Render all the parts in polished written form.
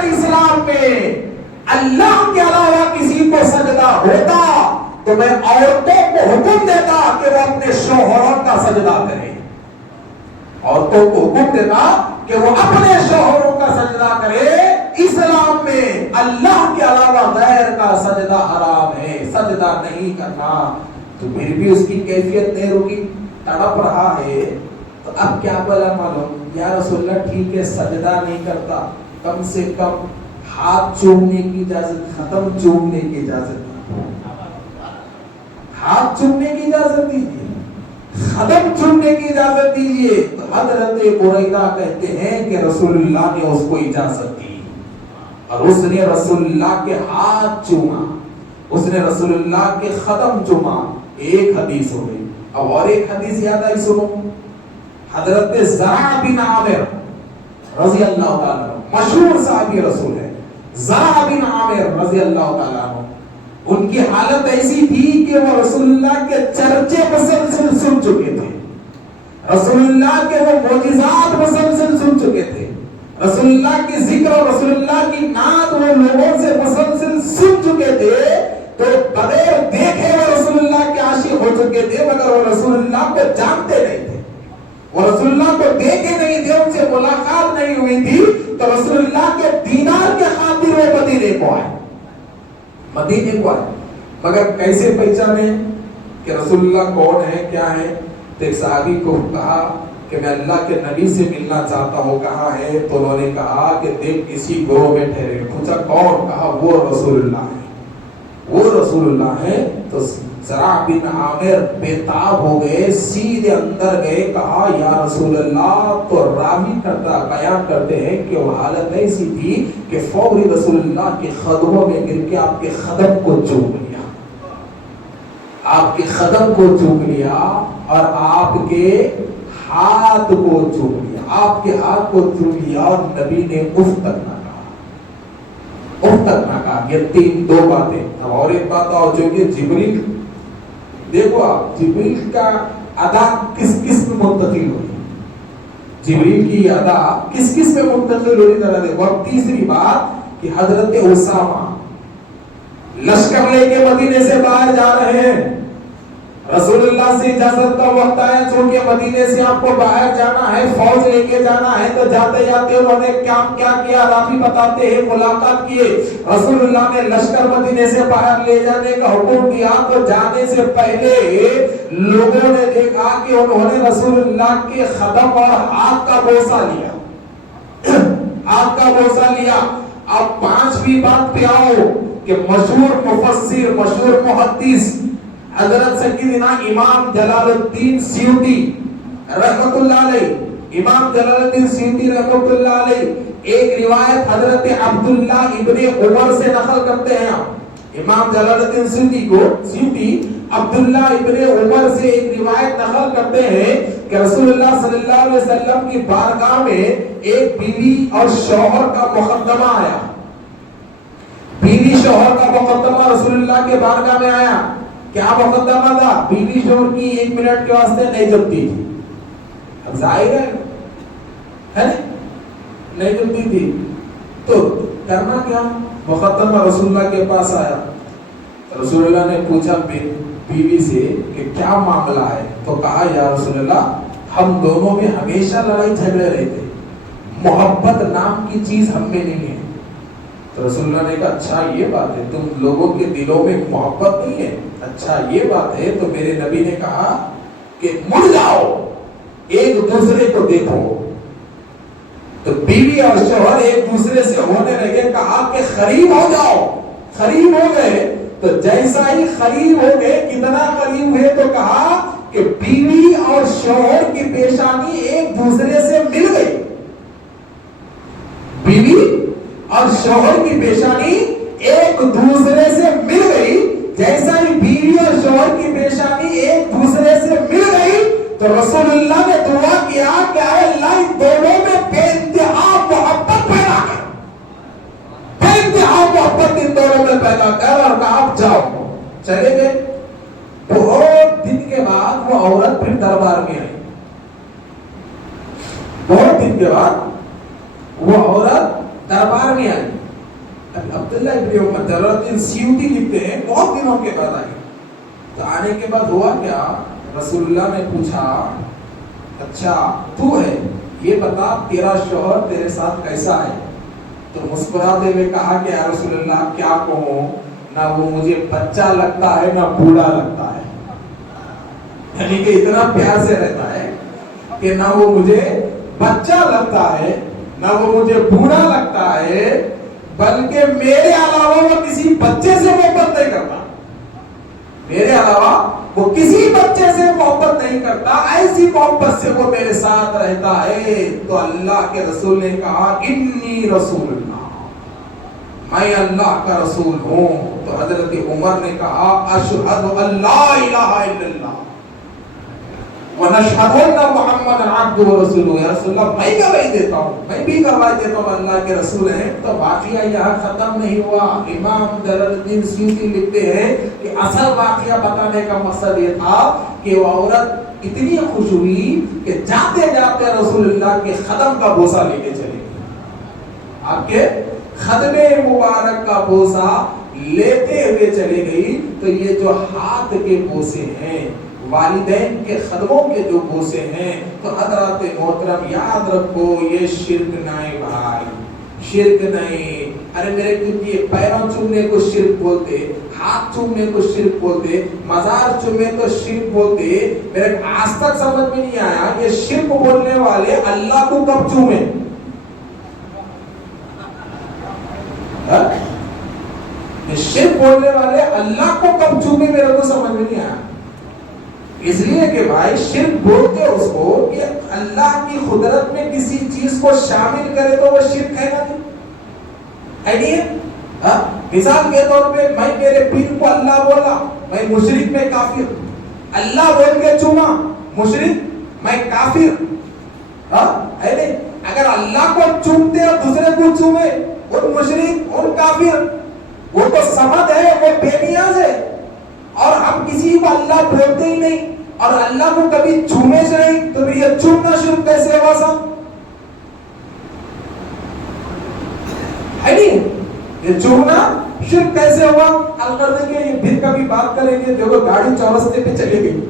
اگر اسلام میں اللہ کے علاوہ کسی کو سجدہ ہوتا تو میں عورتوں کو حکم دیتا کہ وہ اپنے شوہروں کا سجدہ کریں، عورتوں کو حکم دیتا کہ وہ اپنے شوہروں کا سجدہ کرے۔ اسلام میں اللہ کے علاوہ غیر کا سجدہ حرام ہے، سجدہ نہیں کرنا۔ تو پھر بھی اس کی کیفیت نہیں رکی، تڑپ رہا ہے۔ تو اب کیا بولا معلوم؟ یا رسول اللہ ٹھیک ہے سجدہ نہیں کرتا، کم سے کم ہاتھ چومنے کی اجازت، ختم چومنے کی اجازت، ہاتھ چومنے کی اجازت دیجیے، ختم چومنے کی اجازت دیجیے۔ تو حضرت بریدہ کہتے ہیں کہ رسول اللہ نے اس کو اجازت دی اور اس نے رسول اللہ کے ہاتھ چوما، اس نے رسول اللہ کے ختم چوما۔ ایک حدیث ہو گئی۔ اب اور ایک حدیث یاد آئی، سنو۔ حضرت زرع بن عامر رضی اللہ تعالیٰ عنہ، مشہور صحابی رسول ہے، زرع بن عامر رضی اللہ تعالیٰ عنہ، ان کی حالت ایسی تھی کہ وہ رسول اللہ کے چرچے مسلسل سن چکے تھے، رسول اللہ کے وہ معجزات مسلسل سن چکے تھے، رسول اللہ کی ذکر اور رسول اللہ کی نعت وہ لوگوں سے مسلسل سن چکے تھے۔ تو بغیر دیکھے وہ رسول اللہ کے عاشق ہو چکے تھے، مگر وہ رسول اللہ کو جانتے نہیں تھے، وہ رسول اللہ کو دیکھے نہیں تھے، ان سے ملاقات نہیں ہوئی تھی۔ تو رسول اللہ کے دینار کے خاطر وہ مدینے کو آئے، مدینے کو آئے، مگر کیسے پہچانے کہ رسول اللہ کون ہے کیا ہے؟ تو ایک صحابی کو کہا کہ میں اللہ کے نبی سے ملنا چاہتا ہوں، کہاں ہے؟ تو انہوں نے کہا کہ دیکھ کسی گروہ میں ٹھہرے۔ پوچھا کون؟ کہا وہ رسول اللہ ہے، وہ رسول اللہ ہے۔ تو زرع بن عامر بے-تاب ہو گئے، سیدھے اندر گئے، کہا یا رسول اللہ۔ تو راوی کرتا بیان کرتے ہیں کہ وہ حالت ایسی تھی کہ فوری رسول اللہ کے قدموں میں گر کے آپ کے قدم کو چوم لیا، آپ کے قدم کو چوم لیا اور آپ کے ہاتھ کو چوم لیا، آپ کے ہاتھ کو چوم لیا اور نبی نے اف تک نہ کہا، اف تک نہ کہا۔ یہ تین دو باتیں۔ اب اور ایک بات اور جو کہ جبریل، دیکھو آپ جبریل کا ادا کس کس میں منتقل ہوئی، جبریل کی ادا کس کس میں منتقل ہوئی ذرا دیکھو۔ اور تیسری بات کہ حضرت اسامہ لشکر لے کے مدینے سے باہر جا رہے ہیں، رسول اللہ سے اجازت کا وقت آیا، چونکہ مدینے سے آپ کو باہر جانا ہے، فوج لے کے جانا ہے۔ تو جاتے جاتے انہوں نے کیا کیا راوی بتاتے ہیں، ملاقات کیے، رسول اللہ نے لشکر مدینے سے باہر لے جانے کا حکم دیا۔ تو جانے سے پہلے لوگوں نے دیکھا کہ انہوں نے رسول اللہ کے قدم اور ہاتھ کا بوسہ لیا، ہاتھ کا بوسہ لیا۔ اب پانچویں بات پہ آؤ کہ مشہور مفسر، مشہور محدث حضرت سیدنا امام جلال الدین سیوطی رحمت اللہ علیہ، امام جلال الدین سیوطی رحمت اللہ علیہ ایک روایت حضرت عبداللہ ابن عمر سے نقل کرتے ہیں۔ امام جلال الدین سیوطی عبداللہ ابن عمر سے ایک روایت نقل کرتے ہیں کہ رسول اللہ صلی اللہ علیہ وسلم کی بارگاہ میں ایک بیوی اور شوہر کا مقدمہ آیا، بیوی شوہر کا مقدمہ رسول اللہ کے بارگاہ میں آیا۔ کیا مقدمہ تھا؟ بیوی شوہر کی 1 منٹ کے واسطے نہیں جمتی تھی، اب ظاہر ہے نہیں جمتی تھی، تو کرنا کیا؟ مقدمہ رسول اللہ کے پاس آیا، رسول اللہ نے پوچھا بیوی سے کہ کیا معاملہ ہے؟ تو کہا یا رسول اللہ ہم دونوں میں ہمیشہ لڑائی جھگڑے رہتے، محبت نام کی چیز ہم میں نہیں ہے۔ تو رسول اللہ نے کہا اچھا یہ بات ہے، تم لوگوں کے دلوں میں محبت نہیں ہے، اچھا یہ بات ہے۔ تو میرے نبی نے کہا کہ مڑ جاؤ، ایک دوسرے کو دیکھو۔ تو بیوی اور شوہر ایک دوسرے سے ہونے لگے، کہا کہ قریب ہو جاؤ، قریب ہو گئے۔ تو جیسا ہی قریب ہو گئے، کتنا قریب ہوئے تو کہا کہ بیوی اور شوہر کی پیشانی ایک دوسرے سے مل گئی، بیوی اور شوہر کی پیشانی ایک دوسرے سے مل گئی۔ جیسا ہی بیوی اور شوہر کی پیشانی ایک دوسرے سے مل گئی تو رسول اللہ نے دعا کیا کہ اے اللہ ان دونوں میں بے انتہا محبت پیدا کر، بے انتہا محبت ان دونوں میں پیدا کر۔ اور کہا آپ جاؤ، چلے گئے۔ بہت دن کے بعد وہ عورت پھر دربار میں آئی، بہت دن کے بعد وہ عورت دربار میں آئی. عبداللہ ابن عمر جلالدین سیوطی لکھتے ہیں بہت دنوں کے بعد آئی. تو آنے کے بعد ہوا کیا, رسول اللہ نے پوچھا اچھا تو ہے یہ بتا تیرا شوہر تیرے ساتھ کیسا ہے؟ تو مسکراتے ہوئے کہا کہ یا رسول اللہ کیا کہوں, نہ وہ مجھے بچہ لگتا ہے نہ بوڑھا لگتا ہے. یعنی کہ اتنا پیار سے رہتا ہے کہ نہ وہ مجھے بچہ لگتا ہے نہ وہ مجھے بوڑھا لگتا ہے, بلکہ میرے علاوہ وہ کسی بچے سے محبت نہیں کرتا, میرے علاوہ وہ کسی بچے سے محبت نہیں کرتا, ایسی محبت سے وہ میرے ساتھ رہتا ہے. تو اللہ کے رسول نے کہا انی رسول اللہ, میں اللہ کا رسول ہوں. تو حضرت عمر نے کہا اشہد ان لا الہ الا اللہ ونشہد ان محمد عبدہ ورسولہ. یا رسول اللہ میں گواہی دیتا ہوں, میں بھی گواہی دیتا ہوں اللہ کے رسول ہیں. تو واقعہ یہاں ختم نہیں ہوا. امام جلال الدین سیوطی لکھتے ہیں کہ اصل واقعہ بتانے کا مقصد یہ تھا کہ وہ عورت اتنی خوش ہوئی کہ جاتے جاتے رسول اللہ کے قدم کا بوسہ لے کے چلے گئی. آپ کے خدم مبارک کا بوسہ لیتے ہوئے چلے گئی. تو یہ جو ہاتھ کے بوسے ہیں, والدین کے خدموں کے جو بوسے ہیں, تو حضرات محترم یاد رکھو یہ شرک نہیں بھائی, شرک نہیں. ارے میرے کیونکہ پیروں چومنے کو شرک بولتے, ہاتھ چومنے کو شرک بولتے, مزار چومنے کو شرک بولتے. میرے آج تک سمجھ میں نہیں آیا یہ شرک بولنے والے اللہ کو کب چومے, شرک بولنے والے اللہ کو کب چومے, میرے کو سمجھ میں نہیں آیا. اس لیے کہ بھائی شرک بولتے اس کو کہ اللہ کی قدرت میں کسی چیز کو شامل کرے تو وہ شرک ہے نا, نہیں. مثال کے طور پہ میں میرے پیر کو اللہ بولا, میں مشرک میں کافر. اللہ بول کے چوما, مشرک میں کافر. ہے نہیں. اگر اللہ کو چومتے اور دوسرے کو چومے, ان مشرک ان کافر, وہ تو سمد ہے, وہ بے نیاز ہے. اور ہم کسی کو اللہ بولتے ہی نہیں اور اللہ کو کبھی چومے سے نہیں, تو یہ چومنا شرک کیسے ہوا صاحب, ہے نہیں. یہ چومنا شرک کیسے ہوا. حل کر دیں گے, یہ پھر کبھی بات کریں گے. دیکھو گاڑی چورستے پہ چلے گئی,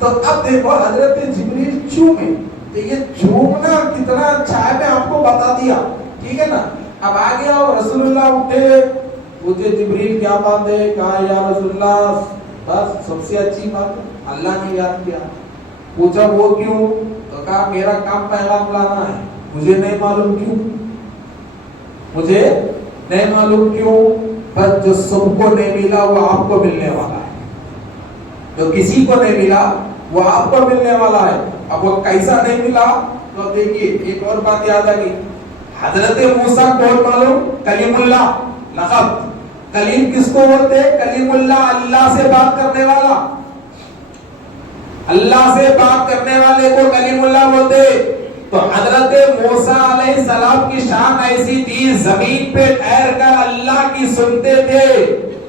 تو اب دیکھو حضرت جبریل چومے, تو یہ چومنا کتنا اچھا ہے میں آپ کو بتا دیا, ٹھیک ہے نا. اب آگے آؤ, رسول اللہ اٹھے, پوچھے جبریل کیا بات ہے, کہا یا رسول اللہ بس سب سے اچھی بات ہے اللہ نے یاد کیا. پوچھا وہ کیوں, تو کہا میرا کام پیغام لانا ہے, مجھے نہیں معلوم کیوں, مجھے نہیں معلوم کیوں, بس جو سب کو نہیں ملا وہ آپ کو ملنے والا ہے, جو کسی کو نہیں ملا وہ آپ کو ملنے والا ہے. اب وہ کیسا نہیں ملا, تو دیکھیے ایک اور بات یاد آ گئی. حضرت موسیٰ کون معلوم, کلیم اللہ لقب. کلیم کس کو بولتے, کلیم اللہ, اللہ سے بات کرنے والا, اللہ سے بات کرنے والے کو کلیم اللہ بولتے. تو حضرت موسیٰ علیہ السلام کی شان ایسی تھی, زمین پہ ٹھہر کر اللہ کی سنتے تھے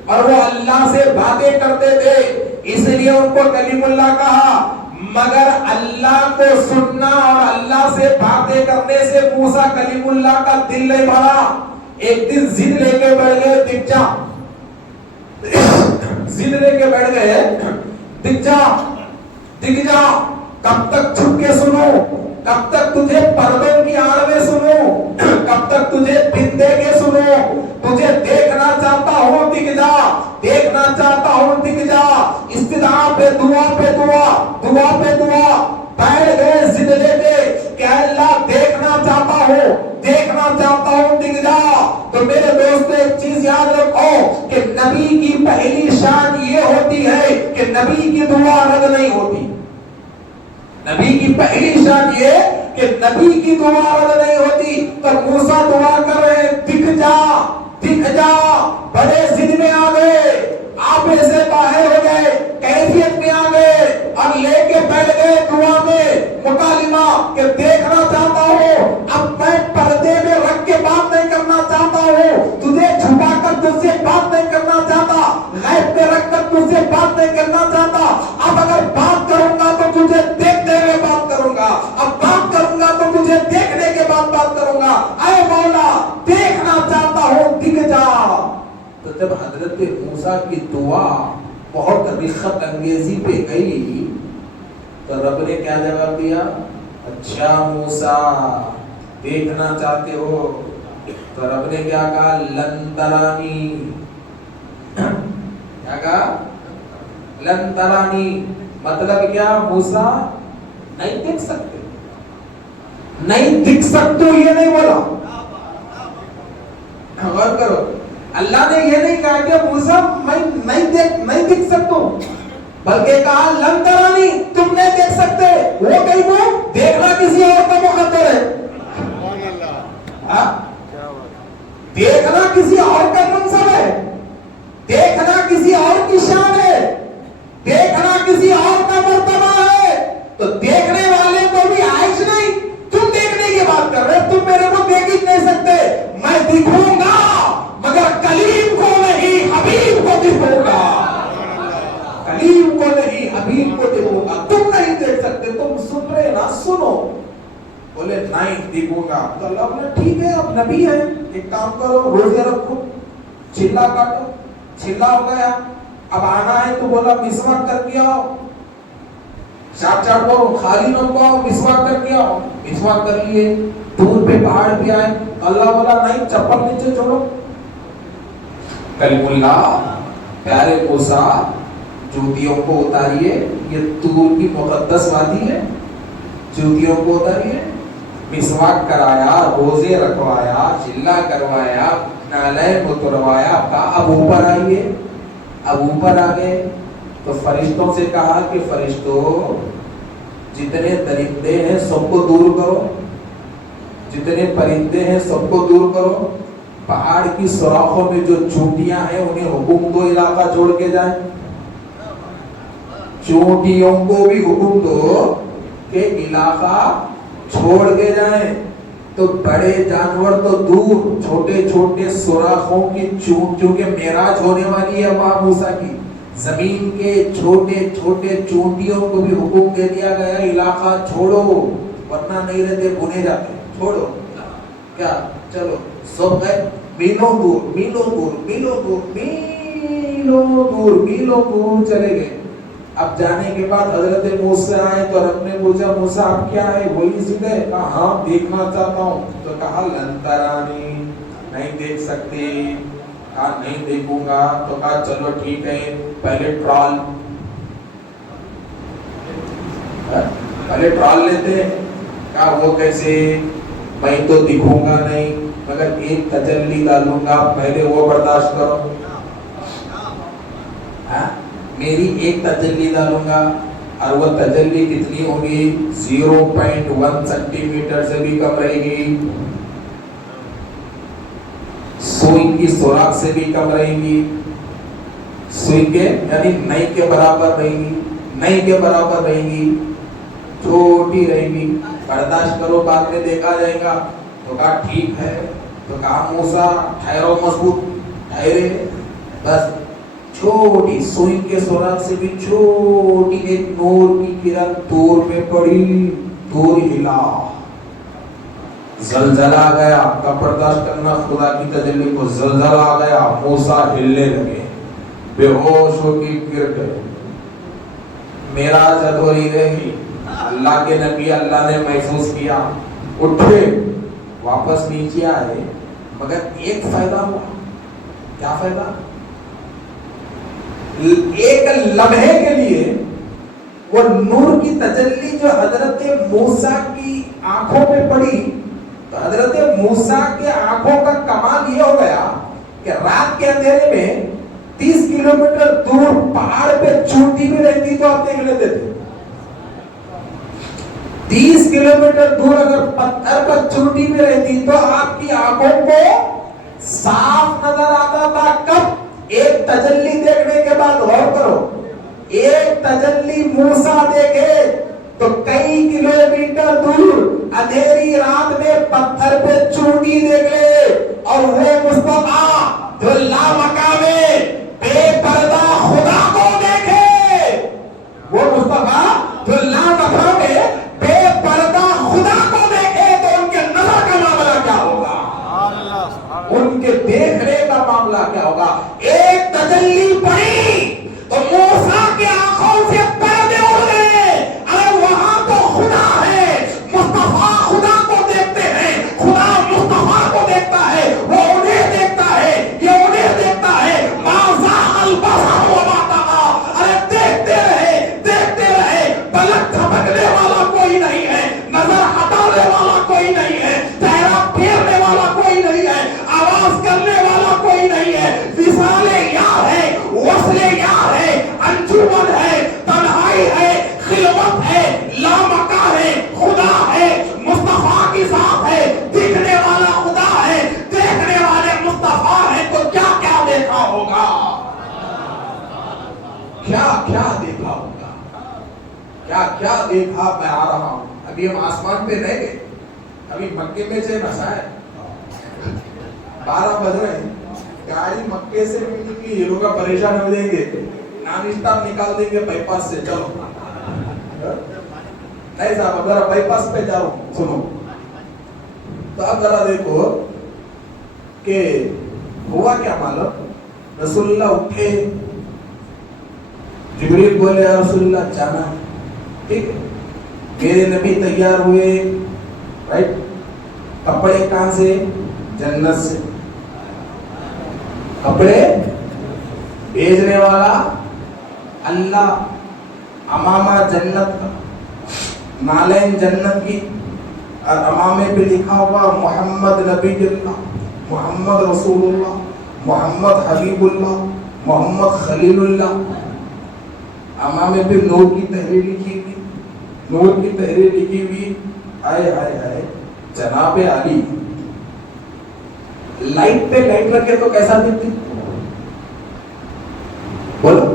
اور وہ اللہ سے باتیں کرتے تھے, اس لیے ان کو کلیم اللہ کہا. مگر اللہ کو سننا اور اللہ سے باتیں کرنے سے موسیٰ کلیم اللہ کا دل نہیں بھرا. ایک دن ضد لے کے بیٹھ گئے, دکھ جا, ضد لے کے بیٹھ گئے, دکھ جا, دکھ جا, کب تک چھپ کے سنو, کب تک تجھے پردوں کی آڑ میں سنو, کب تک تجھے بن دے کے سنو, تجھے دیکھنا چاہتا ہوں دکھ جا, دیکھنا چاہتا ہوں دکھ جا. استدعا پہ دعا پہ دعا, دعا پہ دعا, بیٹھ گئے ضد لے کے کہ اللہ دیکھنا چاہتا ہوں, دیکھنا چاہتا ہوں دکھ جا. تو میرے دوستو ایک چیز یاد رکھو کہ نبی کی پہلی شان یہ ہوتی ہے کہ نبی کی دعا رد نہیں ہوتی. نبی کی پہلی شان یہ کہ نبی کی دعا رد نہیں ہوتی. تو موسیٰ دعا کر رہے, دکھ جا, دکھ جا, بڑے ضد میں آ گئے, آپ سے باہر ہو گئے, کیفیت میں آ گئے اور لے کے بیٹھ گئے دعا میں مکالمہ کہ دیکھنا چاہتا ہوں, اب میں پردے میں رکھ کے بات نہیں کرنا چاہتا ہوں, تجھے چھپا کر تجھ سے بات نہیں کرنا چاہتا, غیب میں رکھ کر تجھ سے بات نہیں کرنا چاہتا. اب اگر بات کروں گا تو تجھے دیکھتے ہوئے بات کروں گا, اب بات کروں گا تو تجھے دیکھنے کے بعد بات کروں گا. اے مولا جب حضرت موسیٰ کی دعا بہت رخت انگیزی پہ گئی تو رب نے کیا جواب دیا؟ اچھا موسیٰ دیکھنا چاہتے ہو؟ تو رب نے کیا کہا؟ لن ترانی. کیا کہا؟ لن ترانی. مطلب کیا؟ موسیٰ نہیں دیکھ سکتے. نہیں دکھ سکتے یہ نہیں بولا. غور کرو, اللہ نے یہ نہیں کہا کہ موسیٰ میں نہیں دکھ سکتا ہوں, بلکہ کہا لن ترانی, تم نہیں دیکھ سکتے. وہ کہیں وہ دیکھنا کسی اور کا مقدر ہے. دیکھنا کسی اور کا منصب ہے, دیکھنا کسی اور کی شان ہے, دیکھنا کسی اور کا مرتبہ ہے. تو دیکھنے والے کو بھی عائش نہیں. تم دیکھنے کی بات کر رہے, تم میرے کو دیکھ ہی نہیں سکتے. میں دکھوں گا مگر کلیم کو نہیں, حبیب کو دکھوں گا. کلیم کو نہیں, حبیب کو دکھوں گا. تم نہیں دیکھ سکتے, تم سن رہے نا, سنو. بولے نہیں دیکھوں گا. تو اللہ بولے ٹھیک ہے, اب نبی ہے, ایک کام کرو, روزے رکھو, چلا کاٹو. چلا ہو گیا, اب آنا ہے تو بولا مسواک کر کے آؤ. چاٹ چاٹ کرو, خالی نہ پاؤ, مسواک کر کے آؤ. مسواک کر لیے, دور پہ پہاڑ بھی آئے. اللہ بولا نہیں, چپل نیچے چھوڑو. کلیم اللہ, پیارے موسیٰ جوتیوں کو اتاریے, یہ طور کی مقدس وادی ہے, جوتیوں کو اتاریے. مسواک کرایا, روزے رکھوایا, چلا کروایا, نالین اتروایا, کہا اب اوپر آئیے. اب اوپر آ گئے تو فرشتوں سے کہا کہ فرشتوں جتنے درندے ہیں سب کو دور کرو, جتنے پرندے ہیں سب کو دور کرو. پہاڑ کی سوراخوں میں جو چونٹیاں ہیں انہیں حکم دو علاقہ چھوڑ کے جائیں. چونٹیوں کو بھی حکم دو کہ علاقہ چھوڑ کے جائیں. تو بڑے جانور تو دور, چھوٹے چھوٹے سوراخوں کی چونکہ معراج ہونے والی ہے ماں موسیٰ کی, زمین کے چھوٹے چھوٹے چونٹیوں کو بھی حکم دے دیا گیا علاقہ چھوڑو, ورنہ نہیں رہتے, بنے جاتے. چھوڑو کیا, چلو سب گئے. میلوں دور, میلوں دور, میلوں دور, میلوں دور, میلوں دور چلے گئے. اب جانے کے بعد حضرت موسیٰ آئے تو رب نے پوچھا موسیٰ آپ کیا ہے؟ وہی ضد ہے. کہا ہاں دیکھنا چاہتا ہوں. تو کہا لن ترانی, نہیں دیکھ سکتے. کہا نہیں دیکھوں گا. تو کہا چلو ٹھیک ہے, پہلے ٹرال لیتے. کہا وہ کیسے؟ میں تو دکھوں گا نہیں مگر ایک تجلی ڈالوں گا, پہلے وہ برداشت کرو. میری ایک تجلی ڈالوں گا, اور وہ تجلی کتنی ہوگی؟ 0.1 سینٹی میٹر سے بھی کم رہے گی, سوئی کی سوراخ سے بھی کم رہے گی. سوئی کے یعنی نئی کے برابر رہے گی, نئی کے برابر رہے گی, چھوٹی رہے گی. برداشت کرو, بعد میں دیکھا جائے گا. تو کہا ٹھیک ہے. تو کہا موسیٰ ٹھہرو, مضبوط ٹھہرے. بس چھوٹی سوئی کے سوراخ سے بھی چھوٹی ایک نور کی کرن دور میں پڑی, دور ہلا, زلزلہ آ گیا. کب برداشت کرنا خدا کی تجلی کو؟ زلزلہ آ گیا, موسیٰ ہلنے لگے, بے ہوش ہو کے گر گئے. معراج ادھوری رہی. اللہ کے نبی اللہ نے محفوظ کیا, اٹھے, واپس نیچے آئے, مگر ایک فائدہ ہوا. کیا فائدہ؟ ایک لمحے کے لیے وہ نور کی تجلی جو حضرت موسیٰ کی آنکھوں پہ پڑی, تو حضرت موسیٰ کے آنکھوں کا کمال یہ ہو گیا کہ رات کے اندھیرے میں 30 کلومیٹر دور پہاڑ پہ چونٹی بھی رہتی تو آپ دیکھ لیتے تھے. 30 کلومیٹر دور اگر پتھر پر چونٹی بھی رہتی تو آپ کی آنکھوں کو صاف نظر آتا تھا. کب؟ ایک تجلی دیکھنے کے بعد. غور کرو, ایک تجلی موسیٰ دیکھے تو کئی کلومیٹر دور اندھیری رات میں پتھر پہ چونٹی دیکھے, اور وہ مصطفیٰ جو لامکان بے پردہ خدا کو دیکھے. وہ مصطفیٰ جو لامکان بے پردہ خدا کو دیکھے تو ان کے نظر کا معاملہ کیا ہوگا, ان کے دیکھنے کا معاملہ کیا ہوگا. ابھی ہم آسمان پہ رہ گئے, ابھی مکے میں سے بسا ہے, 12 بج رہے ہیں, گاڑی مکے سے بھی نکلی, یہ لوگ پریشان ہو جائیں گے, نان اسٹاپ نکال دیں گے بائی پاس سے, چلو نہیں صاحب ذرا بائی پاس پہ جاؤ, سنو تو اب ذرا دیکھو کہ ہوا کیا معلوم. رسول اللہ اٹھے, جبریل بولے یا رسول اللہ جانا ہے, ٹھیک ہے, میرے نبی تیار ہوئے, رائٹ, کپڑے کہاں سے, جنت سے, کپڑے بھیجنے والا اللہ, امامہ جنت کا, نالین جنت کی, اور امامے پہ لکھا ہوا محمد نبی اللہ, محمد رسول اللہ, محمد حبیب اللہ, محمد خلیل اللہ. امامے پہ نور کی تحریر لکھی ہوئی, نور کی تحریر لکھی ہوئی, آئے آئے آئے جناب علی. لائٹ پہ لائٹ رکھے تو کیسا دکھتی, بولو,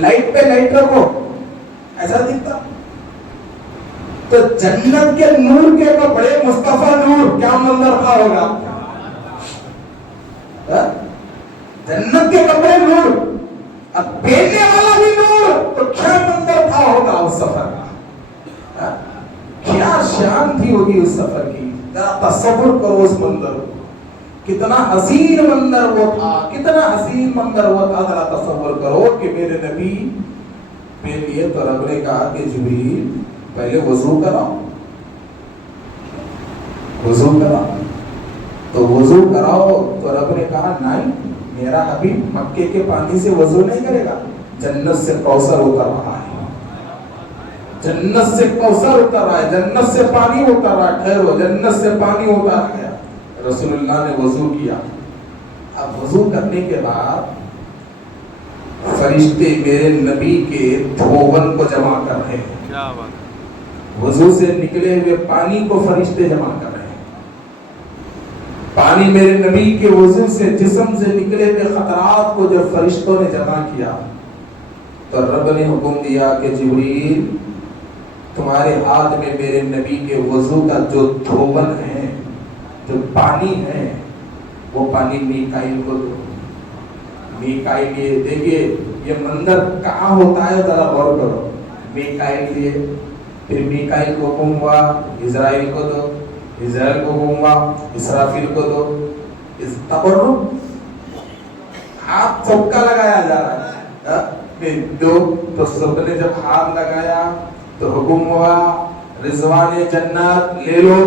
لائٹ پہ لائٹ رکھو ایسا دکھتا. تو جنت کے نور کے کپڑے, مصطفیٰ نور, کیا منظر تھا ہوگا. جنت کے کپڑے نور, اب بیچنے والا بھی نور, تو کیا منظر تھا ہوگا اس سفر کا, کیا شان تھی ہوگی اس سفر کی. ذرا تصور کرو اس منظر کو, کتنا حسین منظر وہ تھا, کتنا حسین منظر وہ تھا. ذرا تصور کرو کہ میرے نبی کے لیے تو رب نے کہا کہ جبریل پہلے وضو کراؤ, وضو کراؤ, تو وضو کراؤ, تو رب نے کہا نہیں, میرا حبیب مکے کے پانی سے وضو نہیں کرے گا, جنت سے کوثر اتر رہا ہے, جنت سے کوثر اتر رہا ہے, جنت سے پانی اتر رہا ہے. ٹھہرو, جنت سے پانی اتر گیا. رسول اللہ نے وضو کیا. اب وضو کرنے کے بعد فرشتے میرے نبی کے دھوبن کو جمع کر رہے ہیں. وضو سے نکلے ہوئے پانی کو فرشتے جمع کر رہے ہیں. پانی میرے نبی کے وضو سے, جسم سے نکلے ہوئے خطرات کو جب فرشتوں نے جمع کیا, تو رب نے حکم دیا کہ جبریل تمہارے ہاتھ میں میرے نبی کے وضو کا جو دھوبن ہے, جو پانی ہے, وہ پانی میکائیل کو دو. میکائیل, یہ دیکھیے یہ منظر کہاں ہوتا ہے, ذرا غور کرو. میکائیل یہ, پھر میکائیل کو حکم ہوا اسرائیل کو دو, اسرائیل کو حکم ہوا اسرافیل کو دو. اس تبرک ہاتھ سب کا لگایا جا رہا ہے, دو. تو سب نے جب ہاتھ لگایا تو حکم ہوا رضوان جنت لے لو,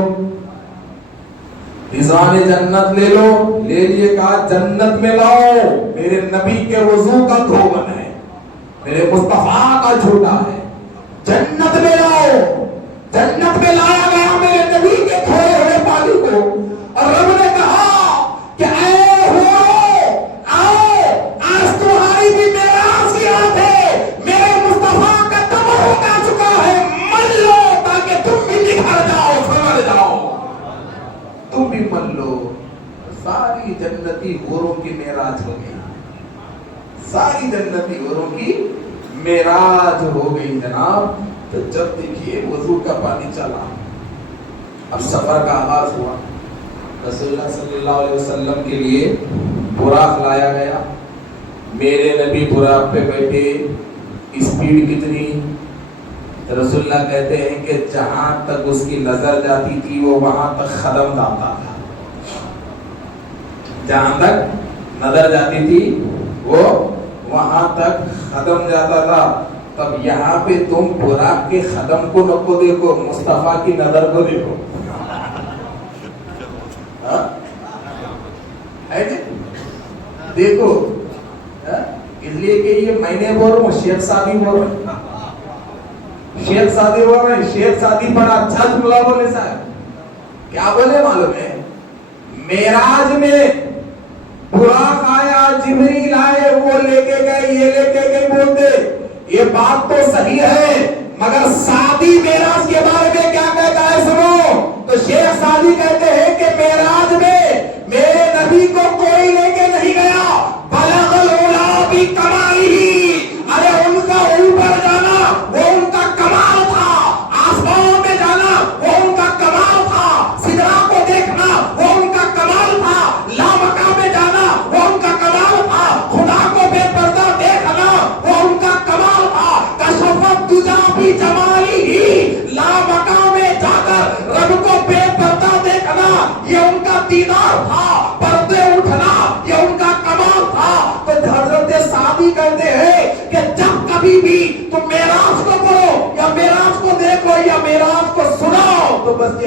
رضوان جنت لے لو. لے لیے, کہا جنت میں لاؤ, میرے نبی کے وضو کا دھوبن ہے, میرے مصطفیٰ کا جھوٹا ہے, جنت میں لاؤ. جنت میں لایا گیا میرے نبی کے کھوئے ہوئے پانی کو, اور رب نے کہا کہ اے ہو آؤ, آج تمہاری بھی معراج کی رات ہے, میرے مصطفیٰ کا تبرک آ چکا ہے, من لو تاکہ تم بھی نکھر جاؤ, سمجھ جاؤ, تم بھی من لو. ساری جنتی حوروں کی معراج ہو گئی, ساری جنتی حوروں کی معراج ہو گئی جناب. تو جب دیکھیے وضو کا پانی چلا, اب سفر کا آغاز ہوا. رسول اللہ صلی اللہ علیہ وسلم کے لیے براق لایا گیا. میرے نبی براق پہ بیٹھے, اسپیڈ کتنی, رسول اللہ کہتے ہیں کہ جہاں تک اس کی نظر جاتی تھی وہ وہاں تک خدم جاتا تھا. جہاں تک نظر جاتی تھی وہ وہاں تک خدم جاتا تھا. تب یہاں پہ تم براق کے خدم کو نہ کو دیکھو, مصطفیٰ کی نظر کو دیکھو. دیکھو, اس لیے کہ یہ میں نے بول رہا ہوں, شیخ سادی بول رہا ہوں, شیخ سادی بول رہے ہیں. شیخ سادی بڑا اچھا جملہ بولے صاحب. کیا بولے معلوم ہے, معراج میں براق آیا, جبریل آئے, وہ لے کے گئے, یہ لے کے گئے, بولتے یہ بات تو صحیح ہے, مگر سادی معراج کے بارے میں کیا کہتا ہے سنو. تو شیخ سادی کہتے ہیں کہ معراج میں میرے نبی کو کوئی لے کے نہیں گیا, بلغ العلا بکمالہ, ارے ان کا اوپر جانا وہ ان کا کمال تھا, آسمان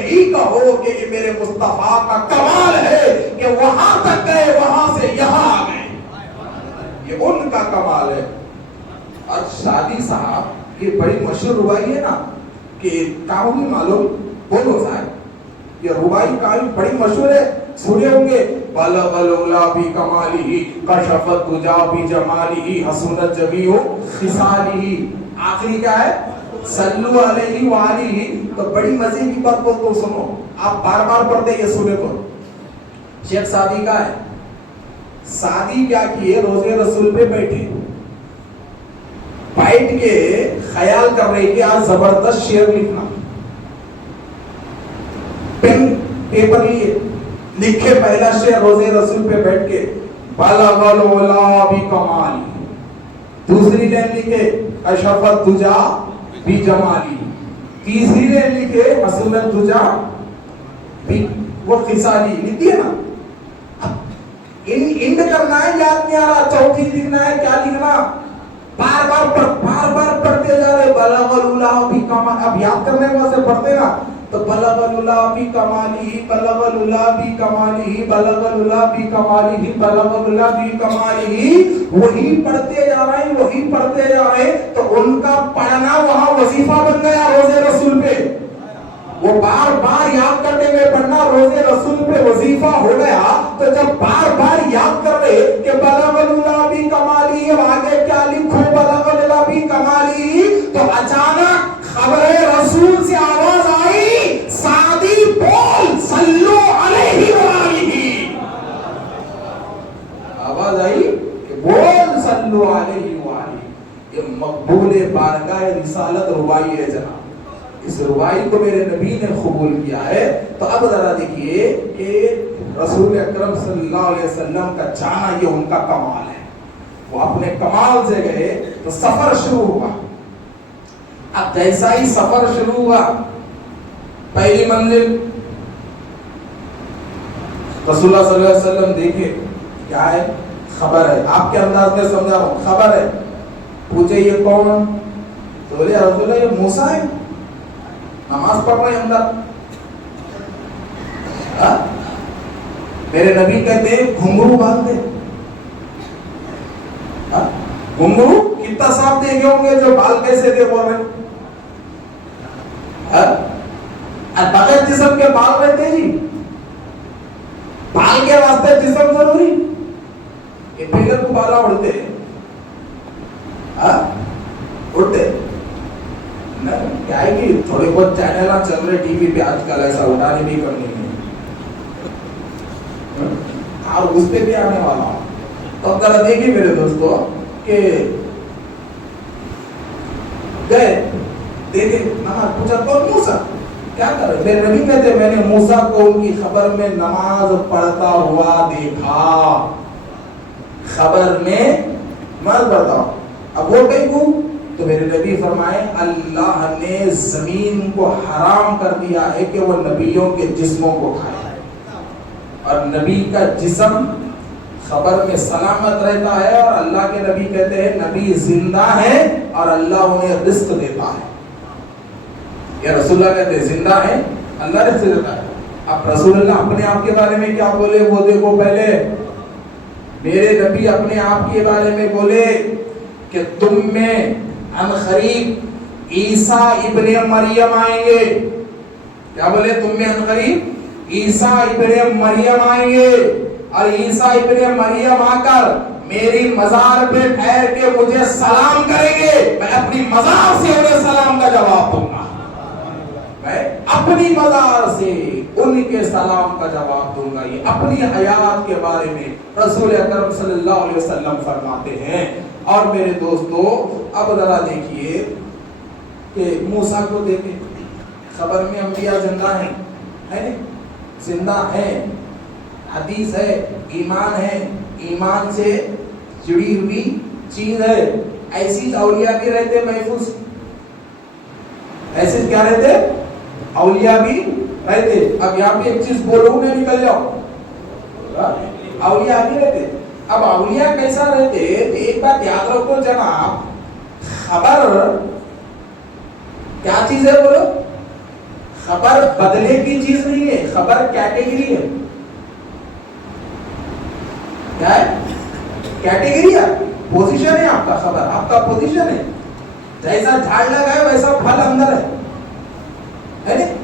یہی کہو کہ یہ میرے مصطفیٰ کا کمال ہے کہ وہاں تک گئے وہاں سے یہاں آ گئے. یہ ان کا کمال ہے. اور شادی صاحب یہ بڑی مشہور ربائی ہے نا کہ کہاں ہوگی معلوم؟ بولو صاحب یہ ربائی کہانی بڑی مشہور ہے, سنے ہوں گے. بلغ العلا بکمالہ کشف الدجی بجمالہ حسنت جمیع خصالہ. آخری کیا ہے؟ صلو علیہ وآلہ. تو بڑی مزے کی بات بولتا ہوں, سنو آپ بار بار پڑھتے یہ سنے تو. شیخ سعدی کا ہے, سعدی کیا کیے, روزے رسول پہ بیٹھے, بیٹھ کے خیال کر رہے کہ آج زبردست شعر لکھنا. پین پیپر لیے لکھے پہلا شعر روزے رسول پہ بیٹھ کے, بلغ العلا بکمالہ. دوسری لائن لکھے کشف الدجی بجمالہ. تیسری لائن لکھے حسنت الدجی وہ خصالہ. لکھتی ہے نا, انڈ کرنا ہے, یاد نہیں آ رہا, چوتھی لکھنا ہے, کیا لکھنا؟ بار بار پڑھتے جا رہے. بلغ العلا بکمالہ. اب یاد کرنے کے واسطے پڑھتے نا تو بلغ العلا بکمالہ, بلغ العلا بکمالہ, بلغ العلا بکمالہ, بلغ العلا بکمالہ. وہی پڑھتے جا رہے ہیں, وہی پڑھتے جا رہے ہیں. تو ان کا پڑھنا وہاں وظیفہ بن گیا روزے رسول پہ. وہ بار بار یاد کرتے ہوئے پڑھنا روزے رسول پہ وظیفہ ہو گیا. تو جب بار بار یاد کر رہے کہ بلغ العلا بکمالہ, اب آگے کیا لکھو بلغ العلا بکمالہ, تو اچانک خبر رسول سے آواز آئی, سعدی بول صلو علیہ وآلہ. آواز آئی کہ بول صلو علیہ وآلہ. یہ مقبول بارگاہ رسالت ربائی ہے جناب. اس ربائی کو میرے نبی نے قبول کیا ہے. تو اب ذرا دیکھیے کہ رسول اکرم صلی اللہ علیہ وسلم کا جانا یہ ان کا کمال ہے. وہ اپنے کمال سے گئے تو سفر شروع ہوا. اب جیسا ہی سفر شروع ہوا, پہلی منزل رسول اللہ صلی اللہ علیہ وسلم دیکھے کیا ہے, خبر ہے. آپ کے انداز میں سمجھا رہا ہوں, خبر ہے. پوچھے یہ کون؟ تو بولے رسول اللہ یہ موسیٰ ہے, نماز پڑھ رہے ہیں اندر. میرے نبی کہتے ہیں گھنگرو باندھتے. گھنگرو کتنا صاف دیکھے ہوں گے, جو بال کیسے دے بول رہے ہیں. بغیر جسم کے بال رہتے جی, بال کے واسطے جسم ضروری. یہ پیلر کو بالا اڑتے اڑتے کیا ہے کہ تھوڑے بہت چینل چل رہے ٹی وی پہ آج کل, ایسا اٹھانے بھی کرنی ہے اور اس پہ بھی آنے والا ہوں. تو اب ذرا دیکھیے میرے دوستو کہ گئے دیکھے نماز. پوچھا کون؟ موسیٰ. کیا کر رہے؟ میرے نبی کہتے میں نے موسیٰ کو ان کی خبر میں نماز پڑھتا ہوا دیکھا. خبر میں نماز پڑھتا ہوں. اب وہ کہیں کو تو میرے نبی فرمائے اللہ نے زمین کو حرام کر دیا ہے کہ وہ نبیوں کے جسموں کو کھائے, اور نبی کا جسم خبر میں سلامت رہتا ہے. اور اللہ کے نبی کہتے ہیں نبی زندہ ہے اور اللہ انہیں رزق دیتا ہے. یا رسول اللہ کہتے ہیں زندہ ہے, اللہ رزق دیتا ہے. اب رسول اللہ اپنے آپ کے بارے میں کیا بولے وہ دیکھو. پہلے میرے نبی اپنے آپ کے بارے میں بولے کہ تم میں ان قریب عیسیٰ ابن مریم آئیں گے. کیا بولے؟ تم میں ان قریب عیسیٰ ابن مریم آئیں گے, اور عیسیٰ ابن مریم آ کر میری مزار پہ ٹھہر کے مجھے سلام کریں گے. میں اپنی مزار سے انہیں سلام کا جواب دوں گا. میں اپنی مزار سے ان کے سلام کا جواب دوں گا. یہ اپنی حیات کے بارے میں رسول اکرم صلی اللہ علیہ وسلم فرماتے ہیں. اور میرے دوستو اب ذرا دیکھیے کہ موسیٰ کو دیکھیں. خبر میں انبیاء زندہ ہیں, زندہ ہیں. حدیث ہے, ایمان ہے, ایمان سے جڑی ہوئی چیز ہے. ایسی اولیاء بھی رہتے محفوظ, ایسے کیا رہتے اولیاء بھی رہتے. اب یہاں پہ ایک چیز بولوں میں نکل جاؤ, اولیاء بھی رہتے. اب اولیاء کیسا رہتے؟ ایک بات یاد رکھو جناب, خبر کیا چیز ہے بولو؟ خبر بدلے کی چیز نہیں ہے، خبر کیٹیگری ہے. کیا ہے؟ کیٹیگری ہے، پوزیشن ہے آپ کا. خبر آپ کا پوزیشن ہے. جیسا جھاڑ لگا ہے ویسا پھل اندر ہے نہیں؟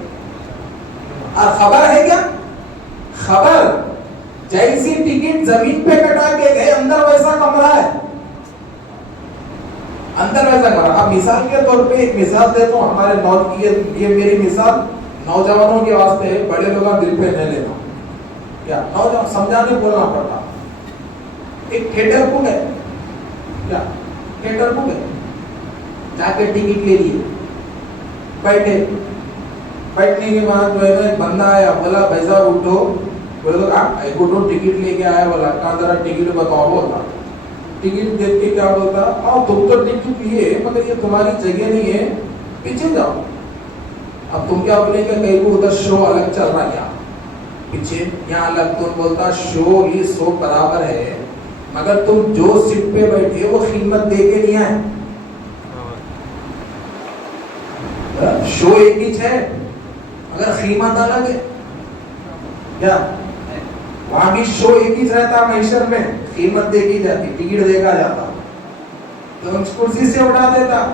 اور خبر ہے کیا؟ خبر جیسی ٹکٹ زمین پہ کٹا کے گئے اندر ویسا کمرہ ہے. اندر ویسا کمرہ. اب مثال کے طور پہ ایک مثال دیتا ہوں. ہمارے یہ میری مثال نوجوانوں کے واسطے ہے، بڑے لوگ دل پہ نہیں لیتا. کیا نوجوان سمجھانے بولنا پڑتا. ایک تھیٹر کو گئے، کیا تھیٹر کو گئے، جا کے ٹکٹ لے لیے، بیٹھے. بیٹھنے کے بعد جو ہے نا ایک بندہ آیا، بولا بھائی صاحب اٹھو. بولے تو ایک اٹھو ٹکٹ لے کے آیا. بولا کہاں ذرا ٹکٹ بتاؤ. بولتا ٹکٹ دیکھ کے کیا بولتا، آؤ تم تو ٹکٹ لیے مگر یہ تمہاری جگہ نہیں ہے، پیچھے جاؤ. اب تم کیا بولے کہ کہیں کو ادھر شو الگ چل رہا کیا پیچھے، یہاں الگ. تم بولتا شو ہی سو برابر ہے، مگر تم جو سیٹ پہ بیٹھے وہ قیمت دے کے نہیں آئے. شو ایک ہی ہے مگر قیمت الگ ہے. کیا وہاں بھی شو ایک ہی رہتا، محشر میں قیمت دیکھی جاتی، ٹکٹ دیکھا جاتا. تو اس کرسی سے اٹھا دیتا.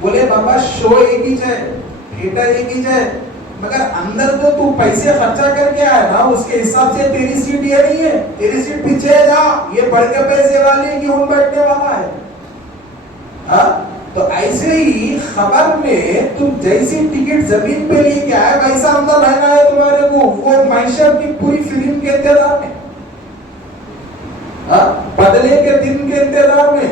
بولے بابا شو ایک ہی ہے، تھیٹر ایک ہی ہے، مگر اندر تو پیسے خرچہ کر کے آیا نا، اس کے حساب سے تیری سیٹ یہ نہیں ہے، تیری سیٹ پیچھے جا. یہ بڑھ کے پیسے والے کی ان بیٹھنے والا ہے. ہاں تو ایسے ہی خبر میں تم جیسی ٹکٹ زمین پہ لے کے آئے ویسا اندر رہنا ہے تمہارے کو. وہ معیشت کی پوری فلم کے انتظار میں، بدلے کے دن کے انتظار میں،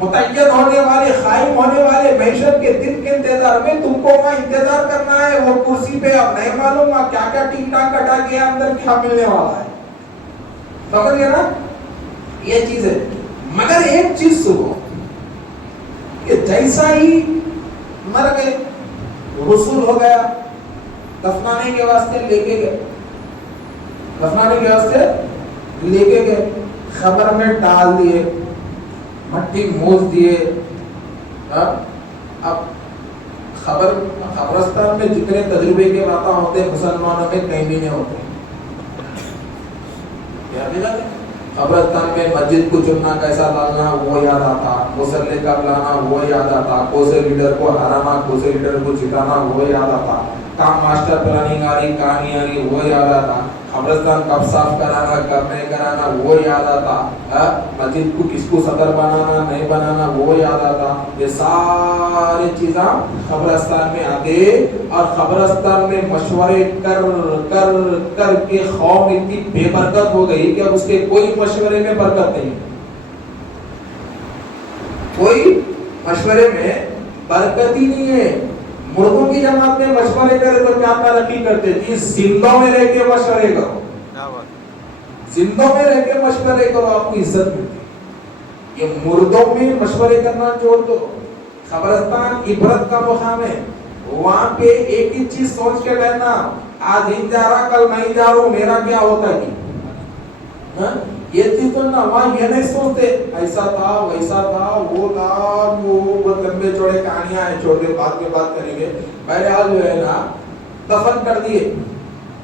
متعین ہونے والے، قائم ہونے والے معیشت کے دن کے انتظار میں تم کو وہاں انتظار کرنا ہے. وہ کرسی پہ اب نہیں معلوم وہاں کیا کیا ٹکٹاں کٹا گیا، اندر کیا ملنے والا ہے. سمجھ گئے نا؟ یہ چیز ہے. مگر ایک چیز سنو کہ جیسا ہی مر گئے، رسول ہو گیا، دفنانے کے واسطے لے کے گئے، دفنانے کے واسطے لے کے گئے، خبر میں ڈال دیے، مٹی موج دیے. اب قبرستان میں جتنے تجربے کے باتیں ہوتے ہیں مسلمانوں میں کہیں بھی نہیں ہوتے. قبرستان میں مسجد کو چننا کیسا ڈالنا وہ یاد آتا، مصلی کب لانا وہ یاد آتا، کوسے لیڈر کو ہرانا، کوسے لیڈر کو جتانا وہ یاد آتا، کام ماسٹر پلاننگ آ رہی، کہانی آ رہی وہ یاد آتا، قبرستان کب صاف کرانا کب نہیں کرانا وہ یاد آتا، مسجد کو کس کو صدر بنانا نہیں بنانا وہ یاد آتا. یہ ساری چیزاں قبرستان میں آتے اور قبرستان میں مشورے کر کر کر کے قوم اتنی بے برکت ہو گئی کہ اب اس کے کوئی مشورے میں برکت نہیں، کوئی مشورے میں برکت ہی نہیں ہے. مردوں کی جماعت میں مشورے کرے تو کیا ترقی کرتے تھی، زندوں میں رہ کے مشورے کرو، زندوں میں رہ کے مشورے کرو آپ کو عزت ملتی. یہ مردوں میں مشورے کرنا چھوڑ دو. قبرستان عبرت کا مقام ہے، وہاں پہ ایک ہی چیز سوچ کے رہنا، آج ہند جا رہا کل نہیں جا رہا ہوں، میرا کیا ہوتا ہے. یہ چیز تو نا وہاں یہ نہیں سوچتے ایسا تھا ویسا تھا وہ تھا، وہ لمبے چوڑے کہانیاں ہیں، چھوڑ کے بعد میں بات کریں گے. بہرحال جو ہے نا دفن کر دیے،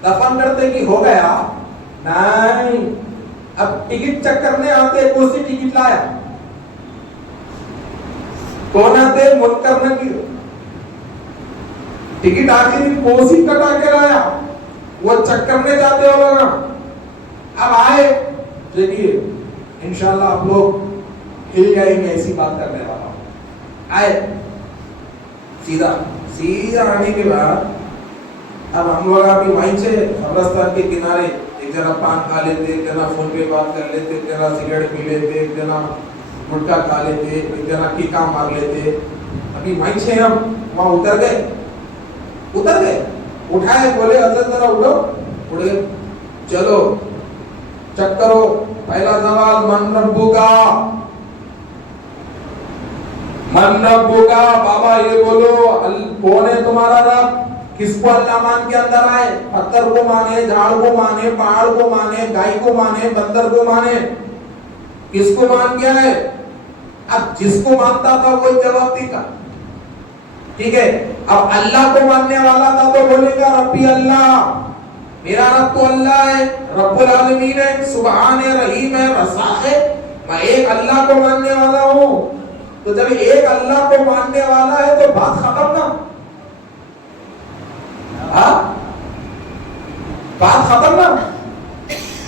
دفن کرتے کہ ہو گیا نہیں. اب ٹکٹ چیک کرنے آتے، کون سی ٹکٹ لایا، کون آتے منکر نکیر، ٹکٹ آخری کون سی کٹا کے لایا، وہ چیک کرنے جاتے ہو لوگ. اب آئے دیکھیے انشاءاللہ آپ لوگ ہل جائیں گے، ایسی بات کرنے والا ہوں. آئے سیدھا آنے کے بعد اب ہم لوگ ابھی وہیں سے قبرستان کے کنارے ایک جنا پان کھا لیتے، ایک جنا فون پہ بات کر لیتے، ایک جنا سگریٹ پی لیتے، ایک جنا گٹکا کھا لیتے، ایک جنا ٹیکا مار لیتے. ابھی وہیں سے ہم وہاں اتر گئے، اٹھائے، بولے حضرت ذرا اٹھو، اٹھ گئے. چلو چیک کرو، پہلا سوال من ربو کا، من ربو کا، بابا یہ بولو کون ہے تمہارا رب. کس کو اللہ مان کے اندر آئے، پتھر کو مانے، جھاڑ کو مانے، پہاڑ کو مانے، گائے کو مانے، بندر کو مانے، کس کو مان کے آئے. اب جس کو مانتا تھا وہ جواب دیتا، ٹھیک ہے. اب اللہ کو ماننے والا تھا تو بولے گا ربی اللہ، میرا رب تو اللہ ہے، رب العالمین ہے، سبحان ہے، رحیم ہے، رزاق ہے. میں ایک اللہ کو ماننے والا ہوں. تو جب ایک اللہ کو ماننے والا ہے تو بات ختم نا. بات ختم نا.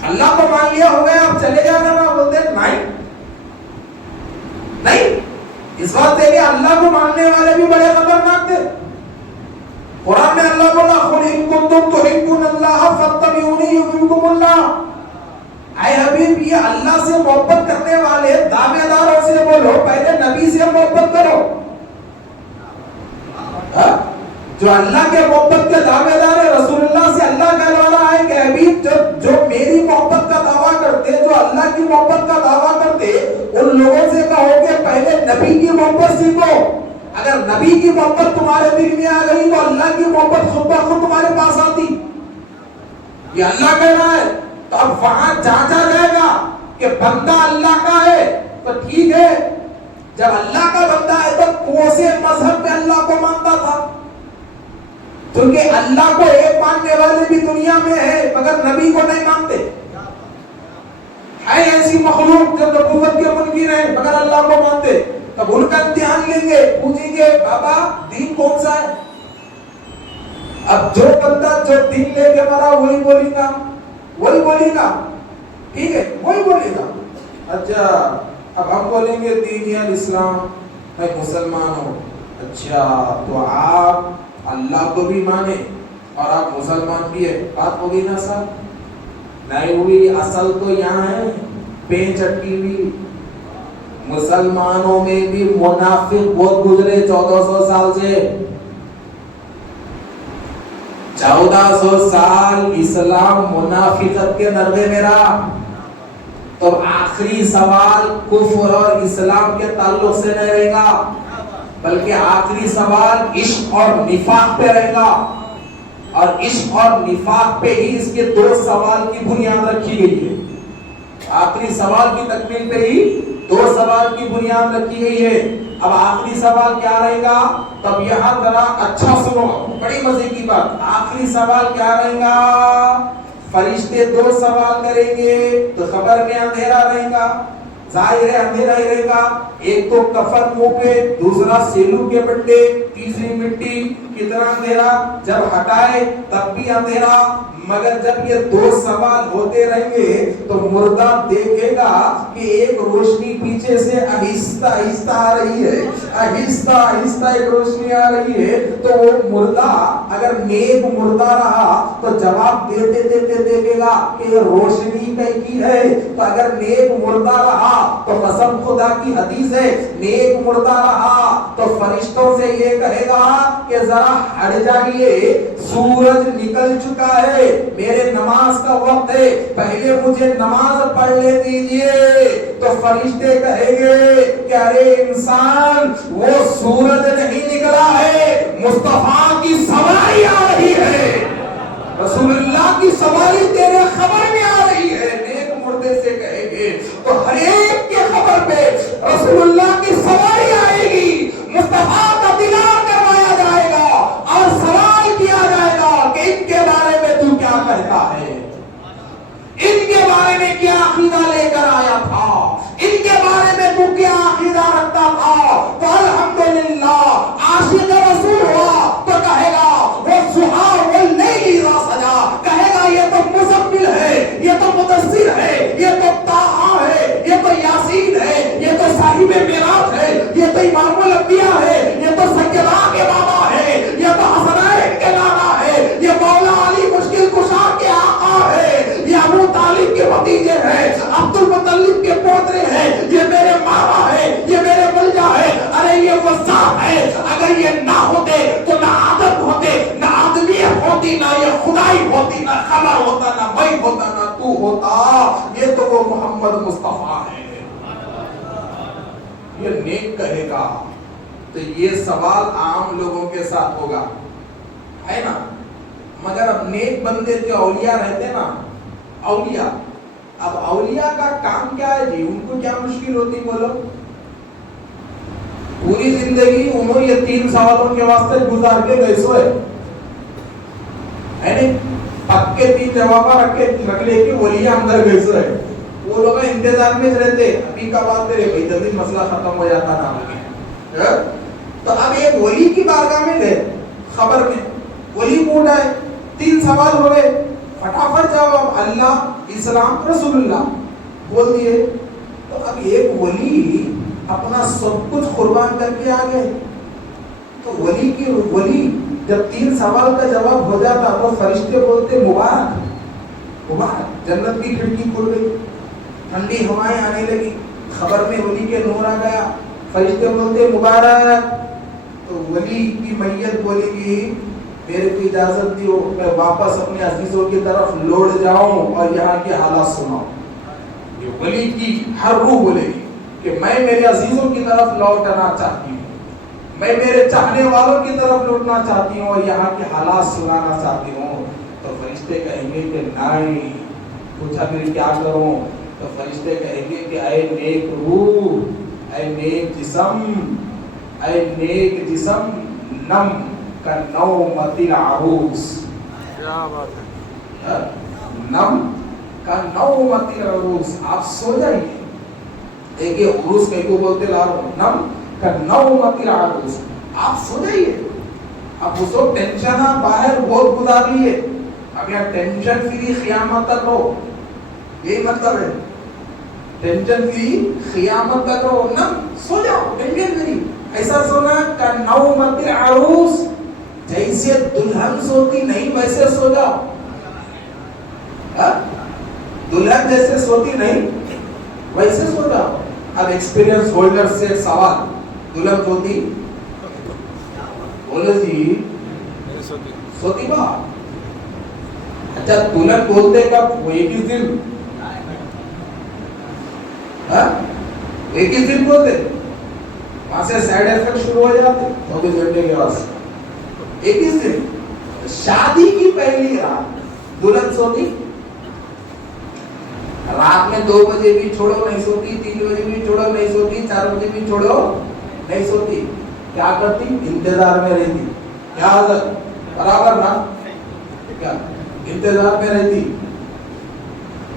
اللہ کو مان لیا ہو گیا، اب چلے جانا نا. بولتے نہیں نہیں، اس بات سے کہ اللہ کو ماننے والے بھی بڑے خطرناک تھے. قرآن میں اللہ بولا قل ان کنتم تحبون اللہ فاتبعونی یحببکم اللہ. اے حبیب، یہ اللہ سے محبت کرنے والے دعوے داروں سے بولو پہلے نبی سے محبت کرو. جو اللہ کے محبت کے دعوے دار ہے، رسول اللہ سے اللہ کہلوا رہا ہے کہ حبیب جو میری محبت کا دعویٰ کرتے، جو اللہ کی محبت کا دعویٰ کرتے، ان لوگوں سے کہو کہ پہلے نبی کی محبت سیکھو. اگر نبی کی محبت تمہارے دل میں آ گئی تو اللہ کی محبت خود بخود تمہارے پاس آتی. یہ اللہ کہہ رہا ہے. تو اب وہاں جانچا جائے گا کہ بندہ اللہ کا ہے تو ٹھیک ہے. جب اللہ کا بندہ ہے تو کون سے مذہب میں اللہ کو مانتا تھا؟ کیونکہ اللہ کو ایک ماننے والے بھی دنیا میں ہے مگر نبی کو نہیں مانتے. ہے ایسی مخلوق جو نبوت کے منکر ہیں مگر اللہ کو مانتے. تب ان کا امتحان لیں گے، پوچھیں گے بابا دین کون سا ہے؟ اب جو بندہ جو دین لے کے مرا وہی بولے گا، وہی بولے گا. ٹھیک ہے، وہی بولے گا. اچھا اب ہم بولیں گے دین یا اسلام، میں مسلمان ہوں. اچھا تو آپ اللہ کو بھی مانے اور آپ مسلمان بھی ہے، بات ہوگی نا صاحب؟ نہیں ہوئی. اصل تو یہاں ہے پینچ اٹکی ہوئی. مسلمانوں میں بھی منافق بہت گزرے 1400 سال سے. 1400 سال اسلام منافقت کے نرغے میں رہا. تو آخری سوال کفر اور اسلام کے تعلق سے نہیں رہے گا، بلکہ آخری سوال عشق اور نفاق پہ رہے گا. اور عشق اور نفاق پہ ہی اس کے 2 سوال کی بنیاد رکھی گئی ہے. آخری سوال کی تکمیل پہ ہی 2 سوال کی بنیاد رکھی گئی ہے. اب آخری سوال کیا رہے گا؟ تب یہاں ذرا اچھا سنو، بڑی مزے کی بات. آخری سوال کیا رہے گا؟ فرشتے 2 سوال کریں گے تو خبر میں اندھیرا رہے گا، ظاہر ہے اندھیرا ہی رہے گا. ایک تو کفن منہ پہ، دوسرا سیلو کے بٹے، تیسری مٹی. کتنا اندھیرا؟ جب ہٹائے تب بھی اندھیرا. مگر جب یہ 2 سوال ہوتے رہیں گے تو مردہ دیکھے گا کہ ایک روشنی پیچھے سے آہستہ آہستہ آ رہی ہے، آہستہ آہستہ ایک روشنی آ رہی ہے. تو وہ مردہ اگر نیک مردہ رہا تو جواب دیتے دیتے دیکھے گا کہ یہ روشنی کہیں کی ہے. تو اگر نیک مردہ رہا تو قسم خدا کی حدیث ہے، نیک مردہ رہا تو فرشتوں سے یہ کہے گا کہ ذرا ہٹ جائیے، سورج نکل چکا ہے، میرے نماز کا وقت ہے، پہلے مجھے نماز پڑھ لے دیجئے. تو فرشتے کہیں گے کہ ارے انسان، وہ سورج نہیں نکلا ہے، مصطفیٰ کی سواری آ رہی ہے، رسول اللہ کی سواری تیرے خبر میں آ رہی ہے. نیک مردے سے کہیں گے تو ہر ایک کے خبر پہ رسول اللہ کی سواری آئے گی، مصطفیٰ کا دیدار کروایا جائے گا اور سوال کیا جائے گا کہ ان کے بارے میں تو کیا کہتا ہے، ان کے بارے میں کیا عقیدہ لے کر آیا تھا، ان کے بارے میں تو کیا عقیدہ رکھتا تھا. تو الحمدللہ عاشق رسول ہوا تو کہے گا وہ سہار واللیل اذا سجا، کہے گا یہ تو مزمل ہے، یہ تو مدثر ہے، یہ تو طٰہٰ ہے، یہ تو یاسین ہے، یہ تو صاحب معراج ہے، یہ تو امام الانبیاء ہے، یہ تو سیدنا کے بابا ہے، یہ تو حسنین کے نانا ہے، یہ مولا علی مشکل کشا کے آقا ہے، یہ ابو طالب کے بھتیجے ہیں، عبد المطلب کے پوترے ہیں، یہ میرے ماما ہے، یہ میرے ملجا ہے. ارے یہ وصاف ہے. اگر یہ نہ ہوتے تو نہ آدم ہوتے، نہ آدمیت ہوتی، نہ یہ خدائی ہوتی، نہ خبر ہوتا، نہ بھائی ہوتا، نہ تو ہوتا. یہ تو وہ محمد مصطفیٰ ہے. یہ نیک کہے گا تو یہ سوال عام لوگوں کے ساتھ ہوگا، ہے نا. مگر اب نیک بندے جو اولیاء رہتے نا، اولیاء، اب اولیاء کا کام کیا ہے جی؟ ان کو کیا مشکل ہوتی بولو؟ پوری زندگی انہوں یہ 3 سوالوں کے واسطے گزار کے گئے سوئے یعنی پکے 3 جواب رکھ لے کے ولیاں اندر گئے سوئے. وہ لوگ انتظار میں رہتے ابھی کا بات کرے بھائی جلدی مسئلہ ختم ہو جاتا نا. تو اب ایک ولی کی بارگاہ میں گئے خبر میں ولی پوچھا ہے 3 سوال ہو گئے فٹافٹ جواب اللہ اسلام رسول اللہ بول دیے. تو اب ایک ولی اپنا سب کچھ قربان کر کے آ گئے. تو ولی جب 3 سوال کا جواب ہو جاتا تو فرشتے بولتے مبارک مبارک, جنت کی کھڑکی کھل گئی, ٹھنڈی ہوائیں آنے لگی, خبر میں ولی کے نور آ گیا, فرشتے بولتے مبارک. تو ولی کی میت بولے گی میرے کو اجازت دیو میں واپس اپنے عزیزوں کی طرف لوٹ جاؤں اور یہاں کے حالات سناؤں. یہ ولی کی ہر روح بولے گی کہ میں میرے عزیزوں کی طرف لوٹنا چاہتی ہوں, میں میرے چاہنے والوں کی طرف لوٹنا چاہتی ہوں اور یہاں کے حالات سنانا چاہتی ہوں. تو فرشتے کہیں گے کہ نہیں. پوچھا پھر کیا کروں؟ تو فرشتے کہیں گے کہ اے نیک روح, اے نیک جسم, اے نیک جسم نم کا نومت العروس. کیا بات ہے, نم کا نومت العروس, آپ سو جائیے. ایک یہ عروس کہیں کو بولتے لارو, نم کا نومت العروس, آپ سو جائیے. اب اس وقت ٹینشن باہر بہت گزار لیے, اب یہاں ٹینشن فری قیامت تک رہو, یہی مطلب ہے. ٹینشن فری قیامت تک رہو, نم سو جاؤ ٹینشن فری. ایسا سونا کا نومت العروس, جیسے دلہن سوتی نہیں ویسے سو جاؤ. دلہن جیسے سوتی نہیں ویسے سو جاؤ. اب ایکسپیرینس ہولڈر سے ایک سوال, دلہن سوتی بولے جی سوتی بات. اچھا دلہن بولتے کب؟ وہ 21 دن, 21 دن بولتے, وہاں سے سائڈ ایفیکٹ شروع ہو جاتے 24 گھنٹے کے بعد. 21 دن شادی کی پہلی رات دلہن سوتی, رات میں 2 بجے بھی چھوڑو نہیں سوتی, 3 بجے بھی چھوڑو نہیں سوتی, 4 بجے بھی چھوڑو نہیں سوتی. کیا کرتی؟ انتظار میں رہتی. کیا حضرت برابر نا, کیا انتظار میں رہتی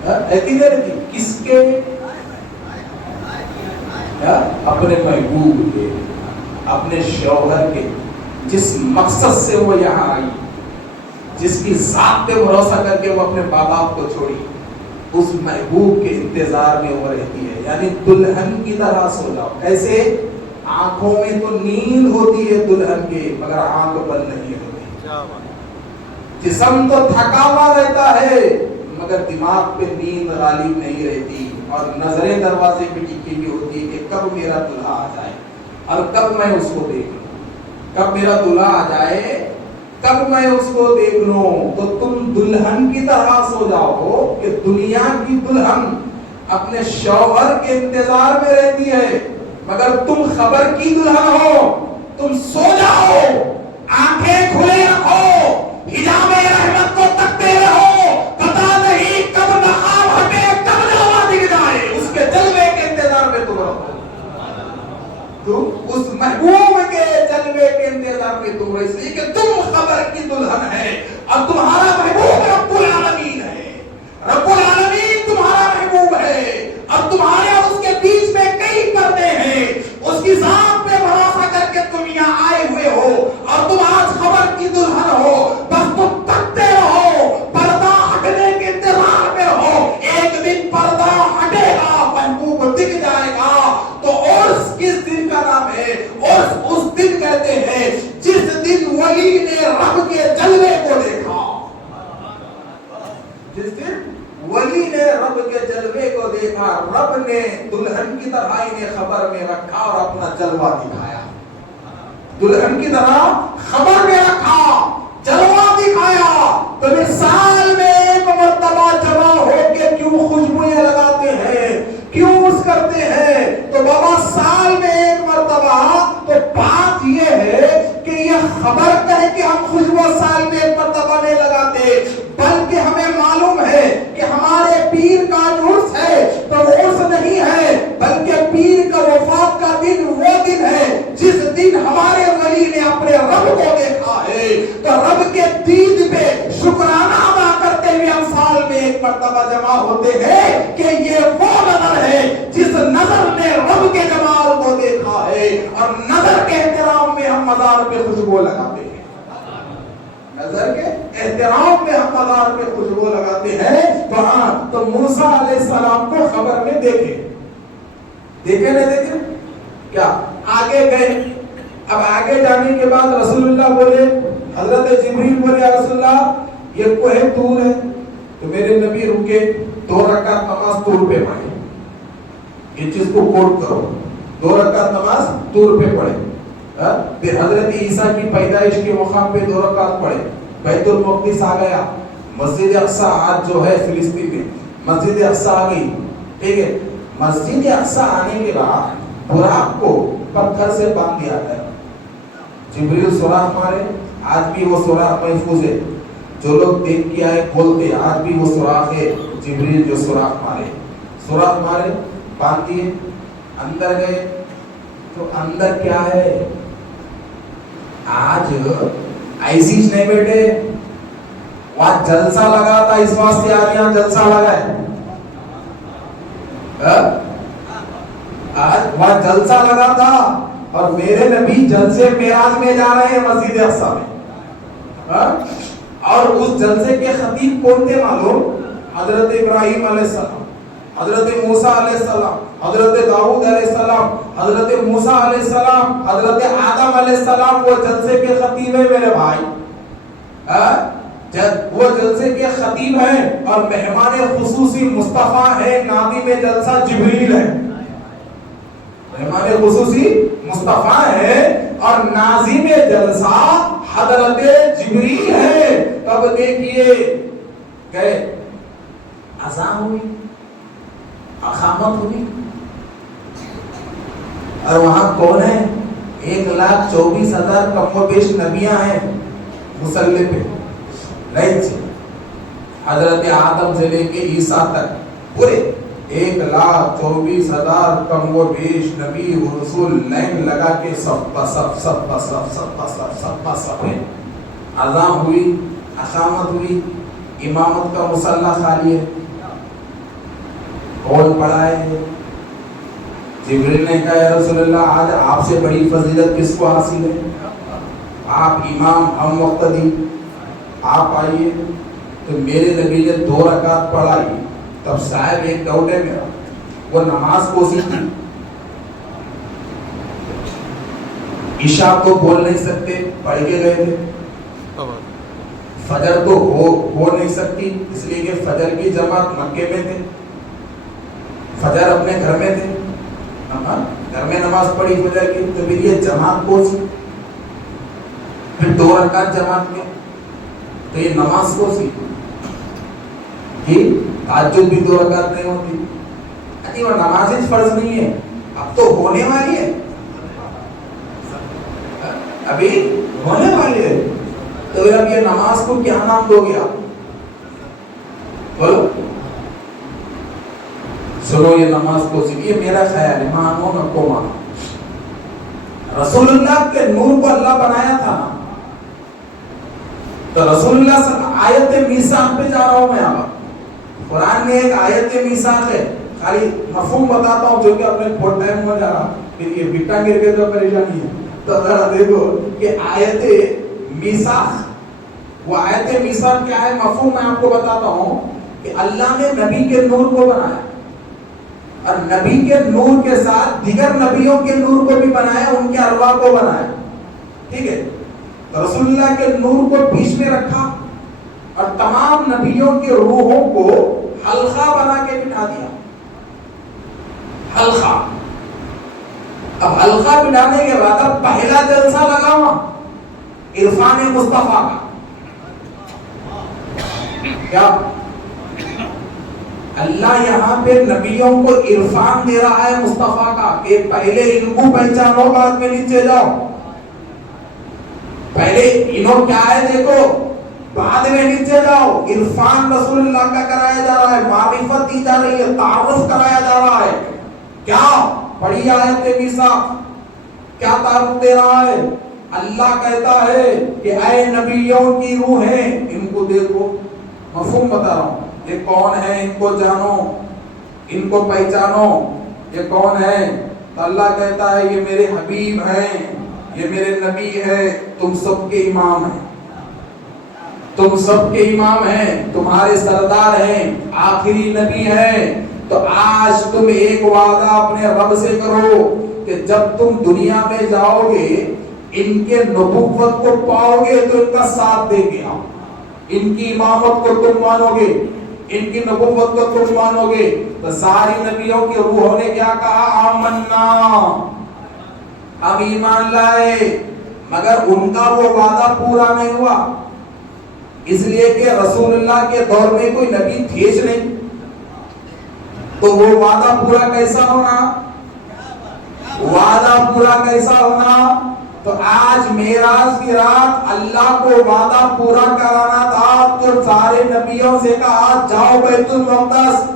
نہیں رہتی. کس کے؟ اپنے محبوب کے, اپنے شوہر کے, جس مقصد سے وہ یہاں آئی, جس کی ذات پہ بھروسہ کر کے وہ اپنے ماں باپ کو چھوڑی, اس محبوب کے انتظار میں وہ رہتی ہے. یعنی دلہن کی طرح سو جاؤ. کیسے؟ آنکھوں میں تو نیند ہوتی ہے دلہن کے, مگر آنکھ بند نہیں ہوتی. جسم تو تھکا ہوا رہتا ہے مگر دماغ پہ نیند غالب نہیں رہتی, اور نظریں دروازے پہ ٹکی ہوئی ہوتی ہے کہ کب میرا دلہا آ جائے اور کب میں اس کو دیکھ لوں, کب میرا دلہا آ جائے کب میں اس کو دیکھ لوں. تو تم دلہن کی طرح سو جاؤ کہ دنیا کی دلہن اپنے شوہر کے انتظار میں رہتی ہے, مگر تم خبر کی دلہن ہو. تم سو جاؤ, آنکھیں کھلے رکھو, حجاب رحمت کو تکتے رہو, پتا نہیں کب نقاب ہٹے کب نوا دکھ جائے, اس کے جلوے کے انتظار میں تم رہو. تم اس محبوب کے جلوے کے انتظار میں تم رہو, اس لیے کہ تم خبر کی دلہن ہے اور تمہارا محبوب رب العالمین ہے. رب العالمین تمہارا محبوب ہے اور تمہارے اور اس کے بیچ میں کئی پردے ہیں. اس کی ذات پہ بھروسہ کر کے تم یہاں آئے ہوئے ہو اور تم آج خبر کی دلہن ہو. بس تم تکتے رہو, پردہ ہٹنے کے انتظار میں رہو. ایک دن پردہ ہٹے گا, محبوب دکھ جائے گا. تو عرس کس دن کا نام ہے؟ عرس اس دن کہتے ہیں جس دن ولی نے رب کے جلوے کو دیکھا. جس دن ولی نے رب کے جلوے کو دیکھا, رب نے دلہن کی طرح انہیں خبر میں رکھا اور اپنا جلوہ دکھایا. دلہن کی طرح خبر میں رکھا, جلوہ دکھایا. تو پھر سال میں ایک مرتبہ جمع ہو کے کیوں خوشبوئیں لگاتے ہیں, کیوں اس کرتے ہیں؟ تو بابا سال میں ایک مرتبہ, تو بات یہ ہے کہ یہ خبر کہے کہ ہم خوشبو سال میں ایک مرتبہ نہیں لگاتے, بلکہ ہمیں معلوم ہے کہ ہمارے پیر کا عرس ہے. تو عرس نہیں ہے بلکہ پیر کا وفات کا دن وہ دن ہے جس رب کے دید پہ شکرانہ ادا کرتے ہوئے ہم سال میں ایک مرتبہ جمع ہوتے ہیں کہ یہ وہ نظر ہے جس نظر نے رب کے جمال کو دیکھا ہے، اور نظر کے احترام میں ہم مزار پہ خوشبو لگاتے ہیں، نظر کے احترام میں ہم مزار پہ خوشبو لگاتے ہیں۔ تو ہاں، تو موسیٰ علیہ السلام کو خبر میں دیکھے نہیں دیکھے کیا آگے گئے۔ اب آگے جانے کے بعد رسول اللہ بولے، حضرت جبریل بولے یا رسول اللہ یہ کوہ طور ہے، تو میرے نبی رکے، 2 رکعت نماز طور پہ پڑھے، یہ چیز کو کوٹ کرو، 2 رکعت نماز طور پہ پڑھے۔ پھر حضرت عیسیٰ کی پیدائش کے مقام پہ 2 رکعت پڑھے، بیت المقدس آ گیا، مسجد اقصیٰ آج جو ہے فلسطین میں مسجد اقصیٰ آ گئی، ٹھیک ہے۔ مسجد اقصیٰ آنے کے بعد براق کو پتھر سے باندھ دیا گیا، جبریل سوراخ مارے، آج بھی وہ سوراخ محفوظ ہے، جو لوگ دیکھ کے آئے کھولتے، آج بھی وہ سوراخ ہے، جبریل جو سوراخ مارے باندھ دیے، اندر گئے تو اندر کیا ہے؟ آج ایسی نہیں بیٹے، وہاں جلسہ لگا تھا، اس واسطے آج یہاں جلسہ لگا ہے، آج وہاں جلسہ لگا تھا، اور میرے نبی جلسے معراج میں جا رہے ہیں مسجد اقصیٰ میں، اور اس جلسے کے خطیب کون تھے معلوم؟ حضرت ابراہیم علیہ السلام، حضرت موسیٰ علیہ السلام، حضرت داؤد علیہ السلام، حضرت موسیٰ علیہ السلام، حضرت آدم علیہ السلام، وہ جلسے کے خطیب ہیں میرے بھائی، وہ جلسے کے خطیب ہیں، اور مہمان خصوصی مصطفیٰ ہے، نادم جلسہ جبریل ہے، مہمان خصوصی مصطفیٰ ہے اور ناظم جلسہ حضرت جبریل ہے۔ تب دیکھیے گئے، اذان ہوئی، اقامت ہوئی، اور وہاں کون ہے؟ 1,24,000 کم و بیش نبیاں ہیں مصلی پہ، لائن سے حضرت آدم سے لے کے عیسیٰ تک پورے 1,24,000 کم و بیش نبی و رسول لائن لگا کے سب ہیں۔ اذان ہوئی، اقامت ہوئی، امامت کا مصلی خالی ہے، کون پڑھائے؟ جبریل نے کہا یا رسول اللہ آج آپ سے بڑی فضیلت کس کو حاصل ہے؟ آپ امام، ہم مقتدی، آپ آئیے۔ تو میرے نبی نے 2 رکعت پڑھائی۔ تب صاحب ایک ڈاؤٹ ہے میرا، وہ نماز کو سی تھی، عشاء تو بول نہیں سکتے، پڑھ کے گئے تھے، فجر تو ہو نہیں سکتی، اس لیے کہ فجر کی جماعت مکے میں تھے، فجر اپنے گھر میں تھے، گھر میں نماز پڑھی فجر کی، تو پھر یہ جماعت کو سی، پھر 2 رکعت جماعت میں، تو یہ نماز کو سی کہ تہجد بھی 2 رکعت نہیں ہوتی، اچھی وہ نماز فرض نہیں ہے، اب تو ہونے والی ہے، ابھی ہونے والی ہے، تو پھر اب یہ نماز کو کیا نام دو گے آپ؟ بولو، سنو یہ نماز کو سی، یہ میرا خیال ہے، مانو نہ کو مانو، رسول اللہ کے نور کو اللہ بنایا تھا نا، تو رسول اللہ صلی اللہ علیہ وسلم آیت میثاق پہ جا رہا ہوں میں، اب قرآن میں ایک آیت میثاق ہے، خالی مفہوم بتاتا ہوں جو کہ اپنے بہت ٹائم ہو جا رہا، پھر یہ بٹا گر کے تو پریشانی ہے، تو ذرا دیکھو کہ آیت میثاق، وہ آیت میثاق کیا ہے، مفہوم میں آپ کو بتاتا ہوں کہ اللہ نے نبی کے نور کو بنایا، اور نبی کے نور کے ساتھ دیگر نبیوں کے نور کو بھی بنایا، ان کے ارواح کو بنایا، ٹھیک ہے، تو رسول اللہ کے نور کو بیچ میں رکھا، اور تمام نبیوں کے روحوں کو حلقہ بنا کے بٹھا دیا، حلقہ۔ اب حلقہ بٹھانے کے بعد اب پہلا جلسہ لگا ہوا عرفان مصطفیٰ کا، کیا اللہ یہاں پہ نبیوں کو عرفان دے رہا ہے مصطفیٰ کا، کہ پہلے ان کو پہچانو، بعد میں نیچے جاؤ، پہلے انہوں کیا ہے دیکھو، بعد میں نیچے جاؤ۔ عرفان رسول اللہ کا کرایا جا رہا ہے، معرفت دی جا رہی ہے، تعارف کرایا جا رہا ہے، کیا پڑھی آیت میثاق، کیا تعارف دے رہا ہے اللہ کہتا ہے کہ اے نبیوں کی روحیں ان کو دیکھو. مفہوم بتا رہا ہوں. یہ کون ہے ان کو جانو, ان کو پہچانو. یہ کون ہے؟ تو اللہ کہتا ہے یہ میرے حبیب ہیں, یہ میرے نبی ہے, تم سب کے امام ہیں, تم سب کے امام ہیں, تمہارے سردار ہیں, آخری نبی ہیں. تو آج تم ایک وعدہ اپنے رب سے کرو کہ جب تم دنیا میں جاؤ گے ان کے نبوت کو پاؤ گے تو ان کا ساتھ دے گے, ان کی امامت کو تم مانو گے, ان کی نبوت کو تم مانو گے. تو ساری نبیوں کی روحوں نے کیا کہا؟ آمنا, ہم ایمان لائے. مگر ان کا وہ وعدہ پورا نہیں ہوا, اس لیے کہ رسول اللہ کے دور میں کوئی نبی تھے نہیں. تو وہ وعدہ پورا کیسا ہونا؟ وعدہ پورا کیسا ہونا؟ تو آج معراج کی رات اللہ کو وعدہ پورا کرانا تھا تو سارے نبیوں سے کہا جاؤ بیت المقدس,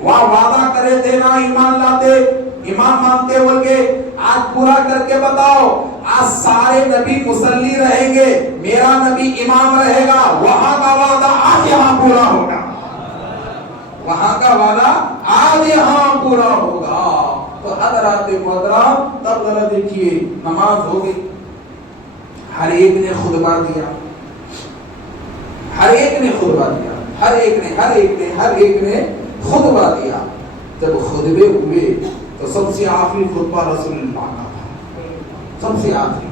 وہاں وعدہ کرے تھے نا ایمان لاتے, ایمان مانتے بول کے, آج پورا کر کے بتاؤ. آج سارے نبی مصلی رہیں گے, میرا نبی امام رہے گا. وہاں کا وعدہ آج یہاں پورا ہوگا, وہاں کا وعدہ آج یہاں پورا ہوگا. تو حضرات محترم تب ذرا دیکھیے, نماز ہو گئی, ہر ایک نے خطبہ دیا, ہر ایک نے خطبہ دیا, ہر ایک نے خطبہ دیا. جب خطبے ہوئے تو سب سے آخری خطبہ رسول اللہ کا تھا, سب سے آخری,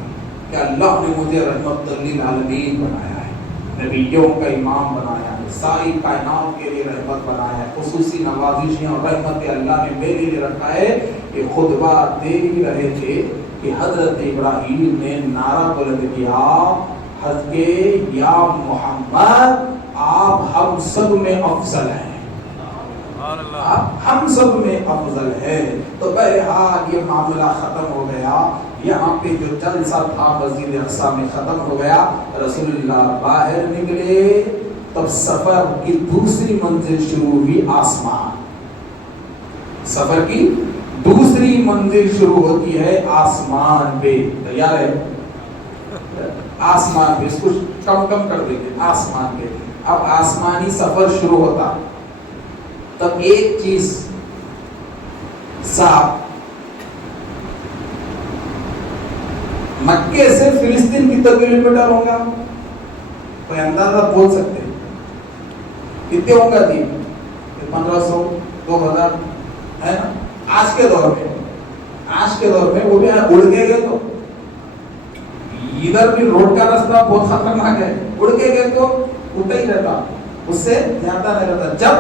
کہ اللہ نے مجھے رحمت للعالمین بنایا ہے, نبیوں کا امام بنایا ہے, ساری کائنات کے لیے رحمت بنایا ہے, خصوصی نوازشیں اور رحمت اللہ نے میرے لیے رکھا ہے. کہ خطبہ دے ہی رہے تھے کہ حضرت ابراہیم نے نعرہ بلند کیا, حضرت یا محمد آپ ہم سب میں افضل ہیں, آپ ہم سب میں افضل ہے. تو بہرحال یہ معاملہ ختم ہو گیا, یہاں پہ جو جلسہ تھا مسجد اقصی میں ختم ہو گیا. رسول اللہ باہر نکلے, تب سفر کی دوسری منزل شروع ہوئی, آسمان. سفر کی دوسری منزل شروع ہوتی ہے آسمان پہ. تیار ہے؟ آسمان پہ, اس کو کم کر دیں گے, آسمان پہ. اب آسمانی سفر شروع ہوتا, تب ایک چیز صاف, مکے سے فلسطین کتنے کلومیٹر ہوگا؟ کوئی اندازہ بول سکتے ہیں کتنے ہوگا جی؟ 1500 2000 ہے نا. آج کے دور میں وہ بھی اڑ کے گئے تو ادھر بھی روڈ کا راستہ بہت خطرناک ہے, اڑ کے گئے تو اٹھا ہی رہتا, اس سے زیادہ نہیں رہتا. جب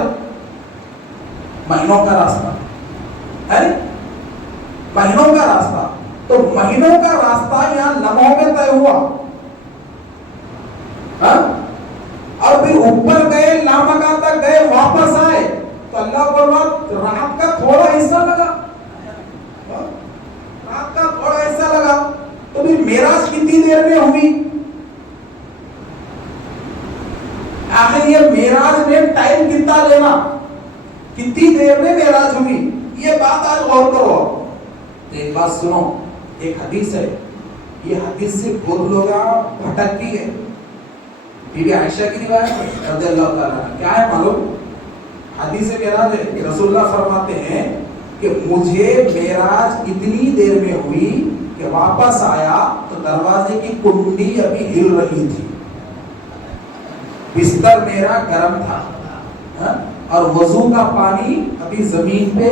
مہینوں کا راستہ ہے, مہینوں کا راستہ, تو مہینوں کا راستہ یہاں لمحوں میں طے ہوا, اور پھر اوپر گئے, لامکا تک گئے, واپس آئے تو اللہ کو رات کا تھوڑا حصہ لگا, رات کا تھوڑا حصہ لگا. تو پھر معراج کتنی دیر میں ہوئی؟ آخر یہ معراج میں ٹائم کتنا لینا, کتنی دیر میں معراج ہوئی, یہ بات آج غور کرو. ایک بات سنو, ایک حدیث ہے, یہ حدیث سے بہت لوگ بھٹکتی ہے. بی بی عائشہ کی روایت رضی اللہ تعالیٰ, کیا ہے معلوم؟ حدیث معراج ہے کہ رسول اللہ فرماتے ہیں کہ مجھے معراج اتنی دیر میں ہوئی کہ واپس آیا تو دروازے کی کنڈی ابھی ہل رہی تھی, بستر میرا گرم تھا, اور وضو کا پانی ابھی زمین پہ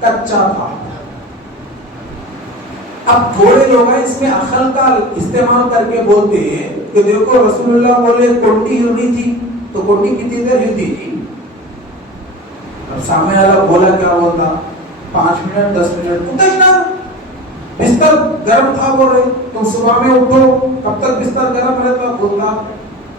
کچا تھا. اب تھوڑے لوگ ہیں اس میں عقل کا استعمال کر کے بولتے ہیں کہ دیکھو رسول اللہ بولے کنڈی ہل رہی تھی, تو کنڈی کتنی دیر ہلتی تھی؟ اب سامنے والا بولا کیا بولتا, 5 منٹ 10 منٹ, کتنا اتنا بستر گرم تھا بول رہے, تم صبح میں اٹھو کب تک بستر گرم رہتا؟ بولتا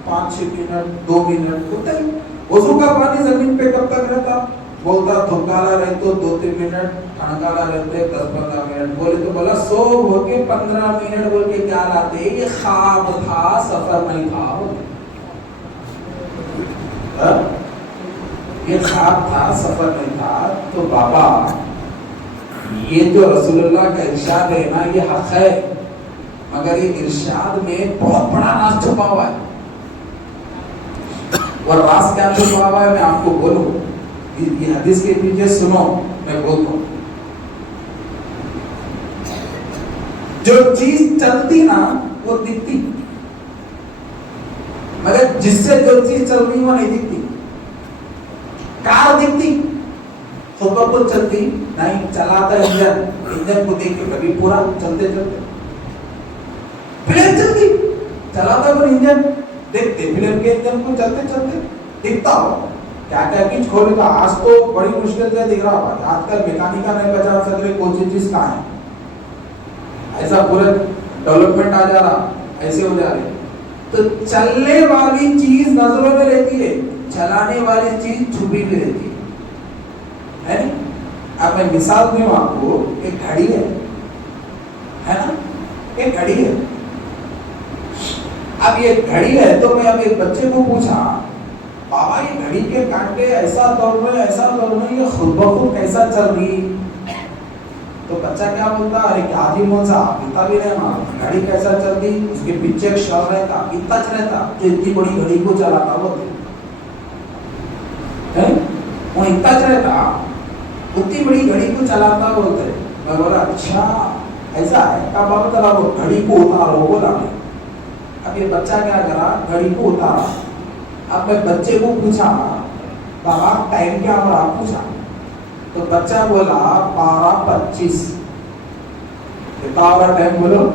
5-6 منٹ 2 منٹ. ہوتا ہی وضو کا پانی زمین پہ کب تک رہتا؟ بولتا دھوکالا رہے تو 2-3 منٹ, ٹھنکالا رہتے 10-15 منٹ. بولے تو بولا سو ہو کے 15 منٹ بول کے کیا لاتے, یہ خواب تھا سفر نہیں تھا, یہ خواب تھا سفر نہیں تھا. تو بابا یہ جو رسول اللہ کا ارشاد ہے نا, یہ حق ہے, مگر یہ ارشاد میں بہت بڑا راز چھپا ہوا ہے. اور راز کیا چھپا ہوا ہے میں آپ کو بولوں, یہ حدیث کے پیچھے سنو, میں بولتا ہوں. جو چیز چلتی نا وہ دکھتی, مگر جس سے جو چیز چل رہی وہ نہیں دکھتی. کار دکھتی, خود بخود چلتی نہیں, چلاتا انجن, انجن کو دیکھ کے کبھی پورا چلتے چلتے. پلین چلتی, چلاتا پر انجن دیکھتے, پلین کے انجن کو چلتے چلتے دکھتا ہو کیا کیا کچھ کھولے گا. آج تو بڑی مشکل سے دکھ رہا ہوگا, آج کل میکانیکا نہیں پہچان سک رہے کون سی چیز کہاں ہے. ایسا پورا ڈیولپمنٹ آ جا رہا, ایسے ہو جا رہے. تو چلنے والی چیز نظروں میں رہتی ہے, چلانے والی چیز چھپی بھی رہتی ہے نا. اب میں مثال دوں آپ کو, ایک گھڑی ہے نا, ایک گھڑی ہے. اب یہ گھڑی ہے تو میں اب ایک بچے کو پوچھا, بابا یہ گھڑی کے کانٹے ایسا دوڑ رہے ایسا دوڑ رہے, یہ خود بخود کیسا چل رہی؟ تو بچہ کیا بولتا, ارے کیا جی مون سا پتا بھی نہیں ماں, گھڑی کیسا چلتی, اس کے پیچھے ایک شر رہتا, اتنا رہتا جو اتنی بڑی گھڑی کو چلاتا وہ اتنا رہتا, اتنی بڑی گھڑی کو چلاتا بولتے. میں بولا اچھا ایسا ہے کہا, بابا چلا وہ گھڑی کو اتارو. بولا میں. اب یہ بچہ کیا کرا, گھڑی کو اتارا. اب میں بچے کو پوچھا, بابا ٹائم کیا ہو رہا پوچھا. تو بچہ بولا 12:25. کتنا ہو رہا ٹائم بولو,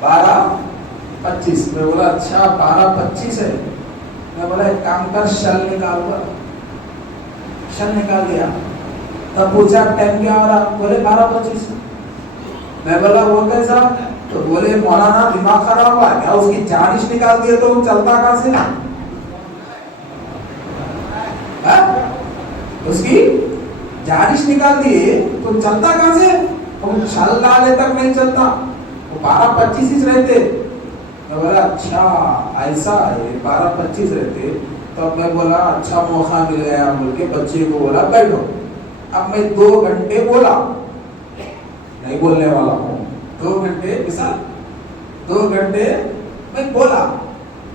12:25. میں بولا اچھا 12:25 ہے. میں بولا ایک کام کر, شل نکال کر. شل نکال دیا. تب پوچھا ٹائم کیا ہو رہا, بولے 12:25. میں بولا وہ کیسا, تو بولے مولانا دماغ خراب ہوا کیا, اس کی جانش نکال دیے تو چلتا کہاں سے, اس کی جانش نکال دیے تو چلتا کہاں سے, چھل ڈالے تک نہیں چلتا, وہ 12:25 ہی رہتے. میں بولا اچھا ایسا ہے 12:25 رہتے. تب میں بولا اچھا موقع مل گیا بول کے بچے کو بولا بیٹھو. اب میں 2 گھنٹے بولا, نہیں بولنے والا ہوں, 2 گھنٹے مثال 2 گھنٹے میں بولا.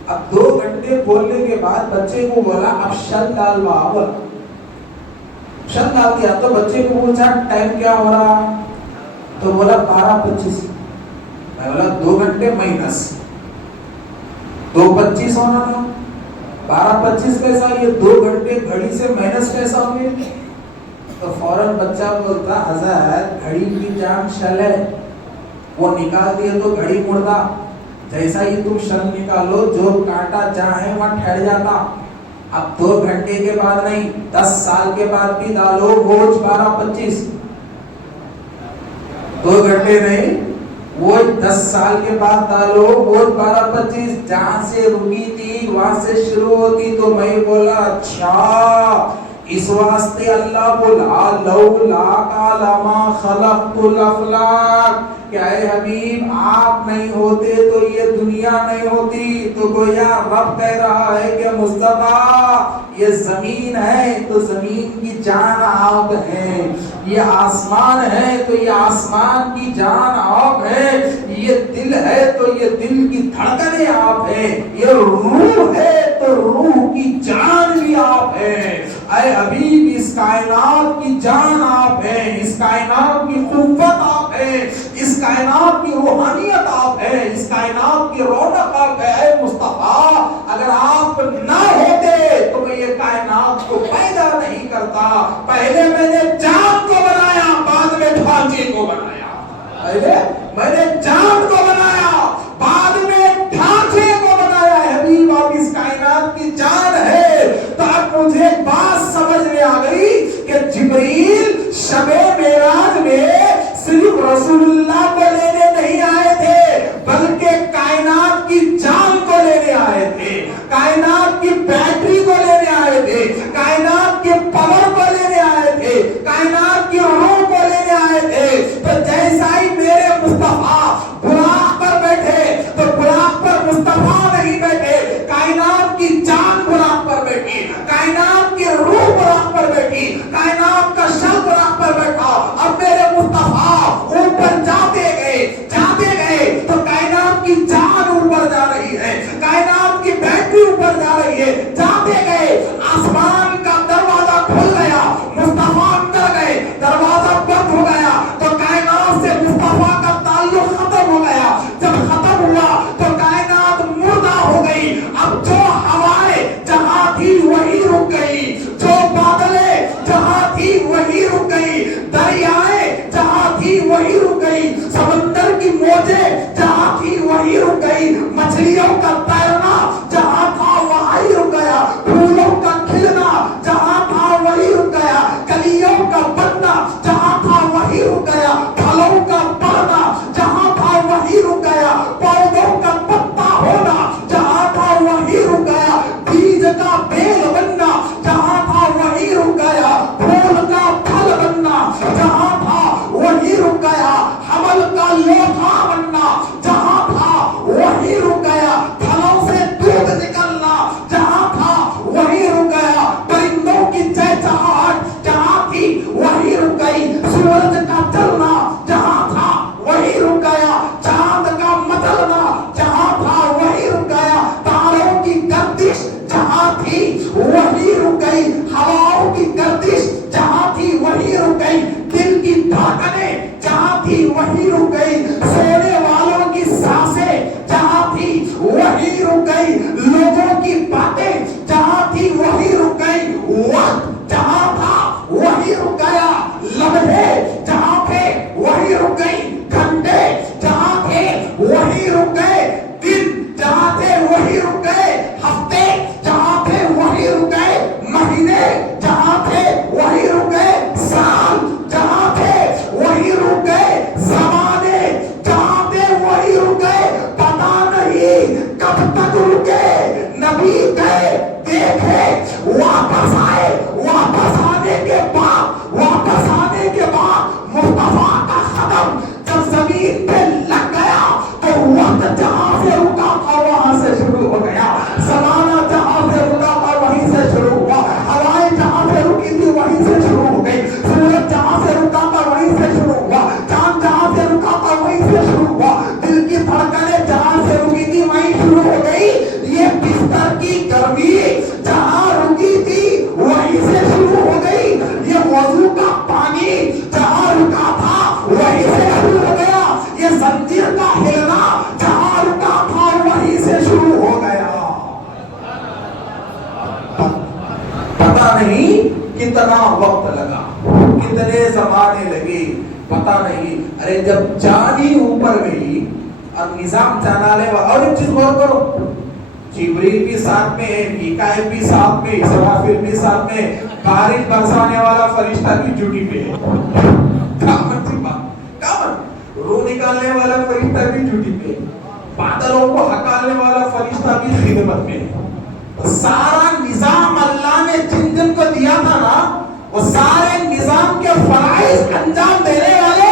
اب 2 گھنٹے بولنے کے بعد بچے کو بولا اب شل ڈالوا. بولا شل ڈال دیا. تو بچے کو پوچھا ٹائم کیا ہو رہا, تو بولا 12:25. میں بولا 2 گھنٹے مائنس 2:25 ہونا تھا, 12:25 کیسا, یہ 2 گھنٹے گھڑی سے مائنس کیسا ہوئے. تو فوراً بچہ بولتا حضرت گھڑی کی جان شل ہے, وہ نکال دیے تو گھڑی مڑتا, جیسا ہی تم شل نکالو جو کانٹا جہاں ہے وہاں ٹھہر جاتا. اب 2 گھنٹے کے بعد نہیں, 10 سال کے بعد بھی ڈالو روز 12:25. 2 گھنٹے نہیں, وہ 10 سال کے بعد ڈالو روز 12:25. جہاں سے رکی تھی وہاں سے شروع ہوتی. تو میں بولا اچھا اس واسطے اللہ بولا لولا کالما خلقت الافلاک, کہ اے حبیب آپ نہیں ہوتے تو یہ دنیا نہیں ہوتی. تو گویا رب کہہ رہا ہے کہ مصطفیٰ یہ زمین ہے تو زمین کی جان آپ ہیں, یہ آسمان ہے تو یہ آسمان کی جان آپ ہے, یہ دل ہے تو یہ دل کی دھڑکنیں آپ ہیں, یہ روح ہے تو روح کی جان بھی آپ ہیں. اے حبیب اس کائنات کی جان آپ ہیں, اس کائنات کی قوت آپ ہیں, اس کائنات کی روحانیت آپ ہیں, اس کائنات کی رونق آپ ہیں. اے مصطفیٰ اگر آپ نہ ہوتے تو میں یہ کائنات کو پیدا نہیں کرتا. پہلے میں نے جان کو بنایا, بعد میں ڈھانچے کو بنایا. پہلے میں نے جان کو بنایا, بعد میں ڈھانچے کو بنایا. حبیب آپ اس کائنات کی جان ہے. تو اب مجھے بات سمجھ میں آ گئی کہ جبریل شب معراج میں صرف رسول اللہ کو لینے نہیں آئے تھے, بلکہ کائنات کی جان کو لینے آئے تھے, کائنات کی بیٹری کو لینے آئے تھے, کائنات کے پاور کو لینے آئے تھے, کائنات کی روح کو لینے آئے تھے. تو جیسا ہی میرے مصطفیٰ براق پر بیٹھے تو براق پر مصطفیٰ نہیں بیٹھے, کائنات کی جان براق پر بیٹھی, کائنات کی روح براق پر بیٹھی, کائنات کا شل براق پر بیٹھا. اب میرے مصطفیٰ اوپر جاتے گئے, بیٹری اوپر جا رہی ہے. جاتے گئے آسمان کا دروازہ کھل گیا, مصطفیٰ اندر گئے, دروازہ بند ہو گیا تو کائنات سے مصطفیٰ کا تعلق ختم ہو گیا. جب ختم ہوا تو کائنات مردہ ہو گئی. اب جو ہوائیں جہاں تھی وہی رک گئی, جو بادلیں جہاں تھی وہی رک گئی, دریائیں جہاں تھی وہی رک گئی, سمندر کی موجیں جہاں تھی وہی رک گئی, مچھلیوں کا تیرنا جہاں تھا وہی رک گیا, پھولوں کا کھلنا جہاں تھا وہی رک گیا, کلیوں کا بننا جہاں تھا وہی رک گیا, پھلوں کا بڑھنا جہاں تھا وہی رک گیا, پودوں کا پتا ہونا جہاں تھا وہی رک گیا, بیج کا بیل بننا جہاں تھا وہی رک گیا, پھول کا پھل بننا جہاں تھا وہی رک گیا, حمل کا لوٹھا بننا جہاں تھا وہی رک گیا, پھلوں سے دودھ نکلنا جہاں تھا وہی رک گیا, پرندوں کی چہچہاہٹ جہاں تھی وہی رک گئی, سورج کا چلنا جہاں تھا وہی رک گیا, چاند کا مچلنا جہاں تھا وہی رک گیا, تاروں کی گردش جہاں تھی وہی رک گئی, ہواؤں کی گردش جہاں تھی وہی رک گئی, دل کی دھڑکنیں جہاں تھی وہی رک گئی, سونے والوں کی سانسیں جہاں تھی وہی رک گئی, لوگوں کی باتیں جہاں تھی وہی رک گئی, وقت جہاں تھا وہی رک گیا, لمحے جہاں تھے وہی رک گئی, گھنٹے جہاں تھے وہی رک گئے, دن جہاں تھے وہی رک گئے, ہفتے جہاں تھے وہی رک گئے, مہینے جہاں تھے وہی رک گئے, سال جہاں تھے وہی رک گئے, زمانے جہاں تھے وہی رک گئے, پتا نہیں کب تک رکے, نبی گئے دیکھے واپس آئے, واپس آنے کے بعد مصطفیٰ کا قدم جب زمین پہ لگ گیا تو وقت جہاں سے رکا تھا وہاں سے شروع ہو گیا, زمانہ جہاں سے رکا تھا وہیں سے شروع ہوا, ہوائیں جہاں سے رکی تھی وہیں سے شروع ہو گئی, سورج جہاں سے رکا تھا وہیں سے شروع ہوا, چاند جہاں سے رکا تھا وہیں سے شروع ہوا, دل کی دھڑکنیں جہاں سے رکی تھی وہیں شروع ہو گئی, یہ بستر کی گرمی جہاں رکی تھی وہیں سے شروع ہو گئی, یہ وضو کا پانی جہاں رکا تھا وہیں سے شروع ہو گیا, یہ زنجیر کا ہلنا جہاں رکا تھا وہیں سے شروع ہو گیا. پتا نہیں کتنا وقت لگا, کتنے زمانے لگے, پتا نہیں. ارے جب جان ہی اوپر گئی اور نظام جانالے والا, اور ایک چیز غور کرو, جبریل بھی ساتھ میں ہے, میکائیل بھی ساتھ میں, اسرافیل بھی ساتھ میں, بارش برسانے والا فرشتہ بھی ڈیوٹی پہ ہے, روح نکالنے والا فرشتہ بھی ڈیوٹی پہ, بادلوں کو ہکالنے والا فرشتہ بھی خدمت میں. سارا نظام اللہ نے جن جن کو دیا تھا نا, وہ سارے نظام کے فرائض انجام دینے والے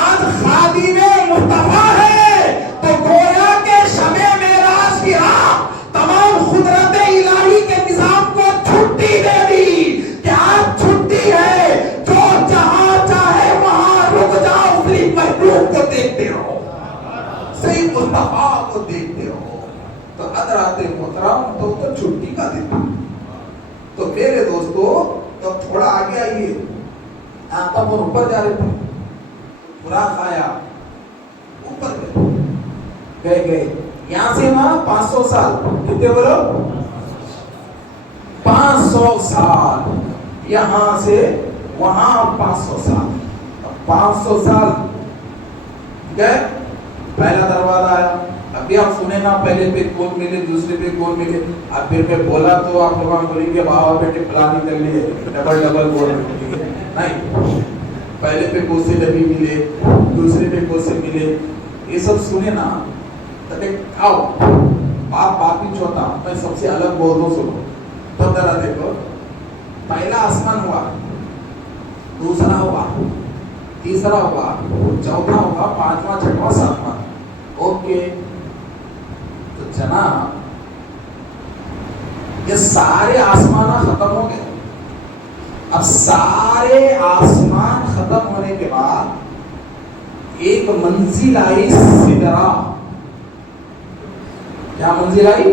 آج خادم مصطفیٰ ہے. تو گویا کے شب معراج کی رات تمام قدرت الہی کے نظام کو چھٹی دے دی کہ آج چھٹی ہے, جو جہاں چاہے وہاں رک جاؤ, صرف محبوب کو دیکھتے رہو, صرف مصطفیٰ کو دیکھتے رہو. تو حضرات محترم تو چھٹی کا دن. تو میرے دوستو تو تھوڑا آگے آئیے, آپ اور اوپر جا رہے تھے, برا کھایا, اوپر گئے یہاں سے وہاں 500 سال, کتنے بولو 500 سال, یہاں سے وہاں 500 سال, 500 سال گئے, پہلا دروازہ آیا. ابھی آپ سنیں نا, پہلے پہ کون ملے, دوسرے پہ کون ملے, اب پھر میں بولا تو آپ لوگ بولیں گے بابا بیٹے پلاننگ کر لیے, ڈبل بول رہے نہیں. پہلے پہ کون سے نبی ملے, دوسرے پہ کون سے ملے, یہ سب سنے نا. آؤ بات بھی چھوٹا, میں سب سے الگ بول دوں, سنو تو ذرا دیکھو. پہلا آسمان ہوا, دوسرا ہوا, تیسرا ہوا, چوتھا ہوگا, پانچواں, چھٹواں, ساتواں. اوکے, تو جناب یہ سارے آسمان ختم ہو گئے. اب سارے آسمان ختم ہونے کے بعد ایک منزل آئی, سدرا. کیا منزل آئی؟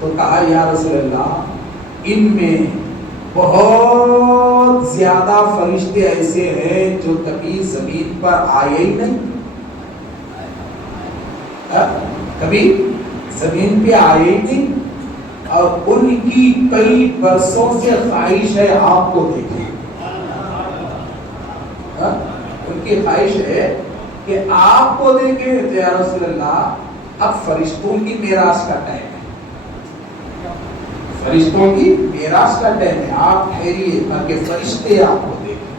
تو کہا یا رسول اللہ ان میں بہت زیادہ فرشتے ایسے ہیں جو کبھی زمین پر آئے ہی نہیں، کبھی زمین پہ آئے ہی نہیں، اور ان کی کئی برسوں سے خواہش ہے آپ کو دیکھیں، ان کی خواہش ہے کہ آپ کو دیکھیں۔ یا رسول اللہ اب فرشتوں کی معراج کا ٹائم ہے، فرشتوں کی معراج کا ٹائم ہے، آپ ٹھہریے تاکہ فرشتے آپ کو دیکھیں،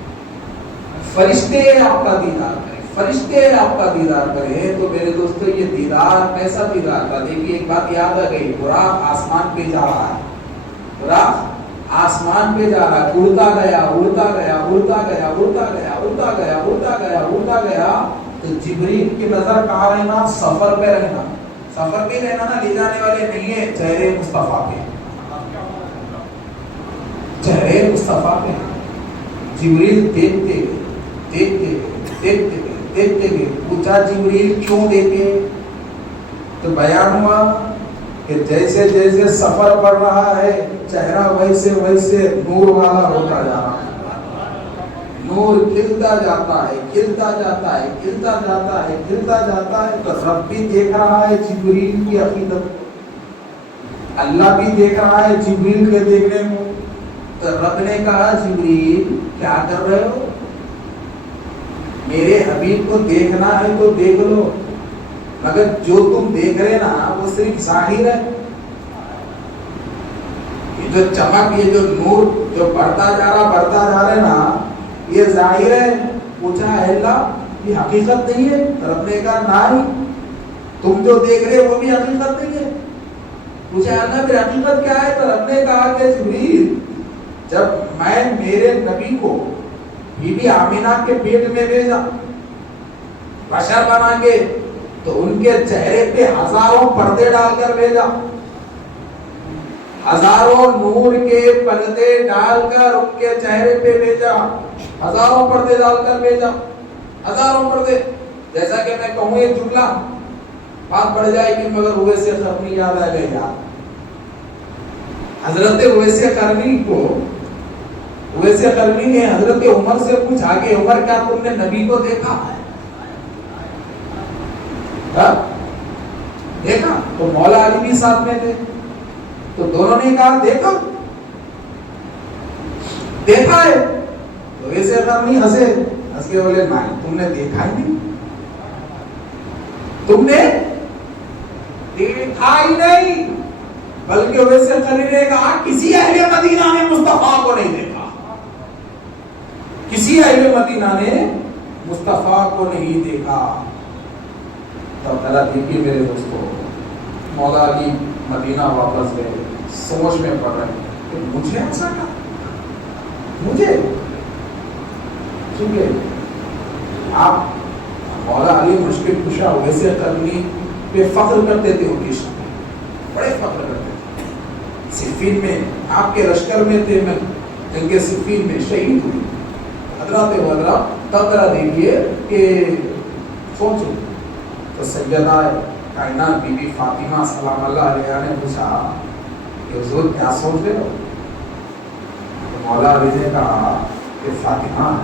فرشتے آپ کا دیدار کریں، فرشتے آپ کا دیدار کریں۔ تو میرے دوستو یہ دیدار کیسا دیدار تھا؟ دیکھیے ایک بات یاد آ گئی، براق آسمان پہ جا رہا ہے، براق آسمان پہ جا رہا ہے، اڑتا گیا اڑتا گیا اڑتا گیا اڑتا گیا اڑتا گیا اڑتا گیا اڑتا گیا، تو جبریل کی نظر کہاں رہنا؟ سفر پہ رہنا، سفر پہ رہنا نا، لے جانے والے نہیں ہے، چہرے مصطفیٰ پہ، چہرے مصطفیٰ پہ۔ جبریل دیکھتے گئے دیکھتے گئے دیکھتے گئے دیکھتے گئے، پوچھا جبریل کیوں دیکھے؟ تو بیان ہوا کہ جیسے جیسے سفر بڑھ رہا ہے چہرہ ویسے ویسے نور والا ہوتا جا رہا ہے، نور کھلتا جاتا ہے کھلتا جاتا ہے کھلتا جاتا ہے کھلتا جاتا ہے۔ تو رب بھی دیکھ رہا ہے جبریل کی عقیدت، اللہ بھی دیکھ رہا ہے جبریل کے دیکھنے کو۔ تو رب نے کہا جبریل کیا کر رہے ہو؟ میرے حبیب کو دیکھنا ہے تو دیکھ لو، مگر جو تم دیکھ رہے نا وہ صرف ظاہر ہے، یہ جو چمک یہ جو نور جو بڑھتا جا رہا ہے نا یہ ظاہر ہے۔ پوچھا ہے اللہ یہ حقیقت نہیں ہے؟ رب نے کہا نہیں، تم جو دیکھ رہے وہ بھی حقیقت نہیں ہے۔ پوچھا اللہ پھر حقیقت کیا ہے؟ تو رب نے کہا کہ جبریل جب میں میرے نبی کو بی بی آمینہ کے پیٹ میں بھیجا بشر بنا کے، تو ان کے چہرے پہ ہزاروں پردے ڈال کر بھیجا، ہزاروں نور کے پردے ڈال کر ان کے چہرے پہ بھیجا، ہزاروں پردے ڈال کر بھیجا، ہزاروں پردے۔ جیسا کہ میں کہوں ایک جملہ بات بڑھ جائے گی مگر اویس قرنی یاد آ گئی یار۔ حضرت اویس قرنی کو اویس قرنی نے حضرت عمر سے پوچھا کہ عمر کیا تم نے نبی کو دیکھا؟ دیکھا؟ تو مولا علی بھی ساتھ میں تھے، تو دونوں نے کہا دیکھا دیکھا ہے۔ تو ویسے قرنی ہنسے، ہنس کے بولے نہیں تم نے دیکھا ہی نہیں، تم نے دیکھا ہی نہیں، بلکہ ویسے قرنی نے کہا کسی اہل مدینہ نے مصطفیٰ کو نہیں دیکھا، کسی اہل مدینہ نے مصطفیٰ کو نہیں دیکھا۔ تو ذرا دیکھیے میرے دوستو، مولا علی مدینہ واپس گئے، سوچ میں پڑ رہے کہ مجھے ایسا کہا، مجھے چونکہ آپ مولا علی مشکل کشا ویسے قرنی پہ فخر کرتے تھے، ان کی شان بڑے فخر کرتے تھے۔ صفین میں آپ کے لشکر میں تھے، میں جنگ صفین میں شہید ہوئی حضرات و حضرات۔ تب ذرا دیکھیے کہ سوچو، تو سیدہ کائنات بی بی فاطمہ سلام اللہ علیہ نے پوچھا کہ حضور کیا سوچ رہے ہو؟ تو مولا علی نے کہا کہ فاطمہ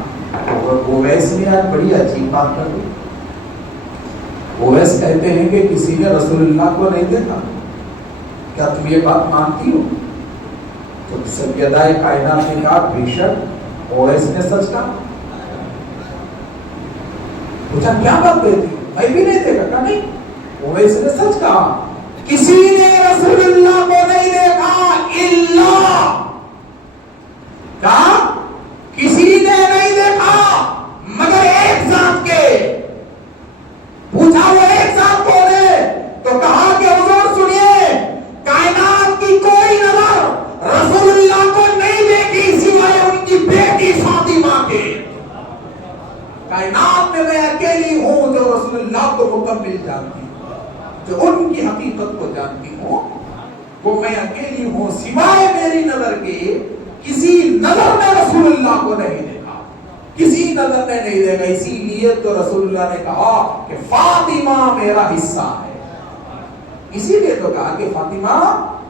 اویس نے آج بڑی عجیب بات کر دی۔ اویس کہتے ہیں کہ کسی نے رسول اللہ کو نہیں دیکھا، کیا تم یہ بات مانتی ہو؟ تو سیدہ کائنات نے کہا بے شک اویس نے سچ کہا۔ پوچھا کیا بات کہتی؟ میں بھی نہیں دیکھا، کہا نہیں اویس نے سچ کہا، کسی نے رسول اللہ کو نہیں دیکھا الا، کہا کسی نے نہیں دیکھا مگر ایک ذات کے۔ پوچھا وہ ایک ذات کون ہے؟ تو کہا کہ حضور سنیے، کائنات کی کوئی نظر رسول اللہ کو نہیں دیکھی سوائے ان کی بیٹی فاطمہ کے۔ کائنات میں میں اکیلی ہوں جو رسول اللہ کو مکمل جانتی ہوں، جو ان کی حقیقت کو جانتی ہوں، وہ میں اکیلی ہوں، سوائے میری نظر کے کسی نظر نے رسول اللہ کو نہیں دیکھا، کسی نظر نے نہیں دیکھا۔ اسی لیے تو رسول اللہ نے کہا کہ فاطمہ میرا حصہ ہے، اسی لیے تو کہا کہ فاطمہ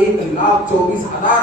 1,24,000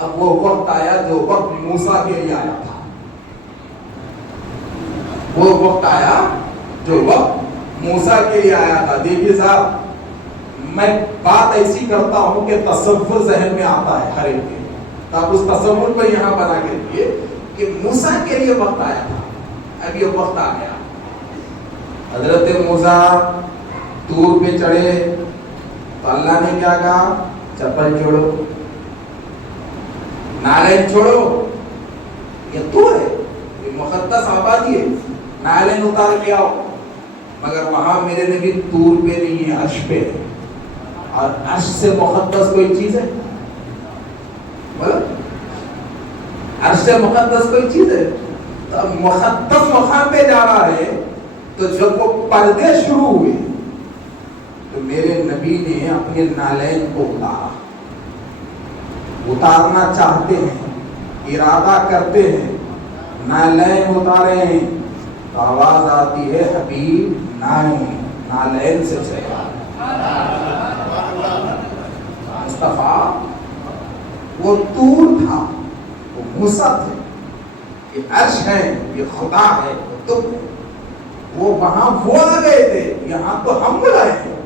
اب وہ وقت آیا جو وقت موسیٰ کے لیے آیا تھا. وہ وقت آیا جو وقت موسیٰ کے لیے آیا تھا. دیکھیے صاحب, میں بات ایسی کرتا ہوں کہ تصور ذہن میں آتا ہے ہر ایک کے, تو آپ اس تصور کو یہاں بنا کے دیکھیے کہ موسیٰ کے لیے وقت آیا تھا, اب یہ وقت آ گیا. حضرت موسیٰ طور پہ چڑھے تو اللہ نے کیا کہا, چپل چھوڑو, نالین چھوڑو, یہ تو ہے, یہ مقدس آبادی ہے, نالین اتار کے آؤ. مگر وہاں میرے نبی طور پہ نہیں ہے, عرش پہ ہے. اور عرش سے مقدس کوئی چیز ہے؟ عرش سے مقدس کوئی چیز ہے؟ تو مقدس مقام پہ جا رہا ہے. تو جب وہ پردے شروع ہوئے تو میرے نبی نے اپنے نالین کو اتارنا چاہتے ہیں, ارادہ کرتے ہیں, نالین اتارے ہیں تو آواز آتی ہے, حبیب نالین سے چلا. مصطفیٰ وہ طور تھا, وہ موسیٰ تھے, یہ عرش ہے, یہ خدا ہے, تو وہ وہاں وہ آ گئے تھے, یہاں تو ہم بلائے ہیں.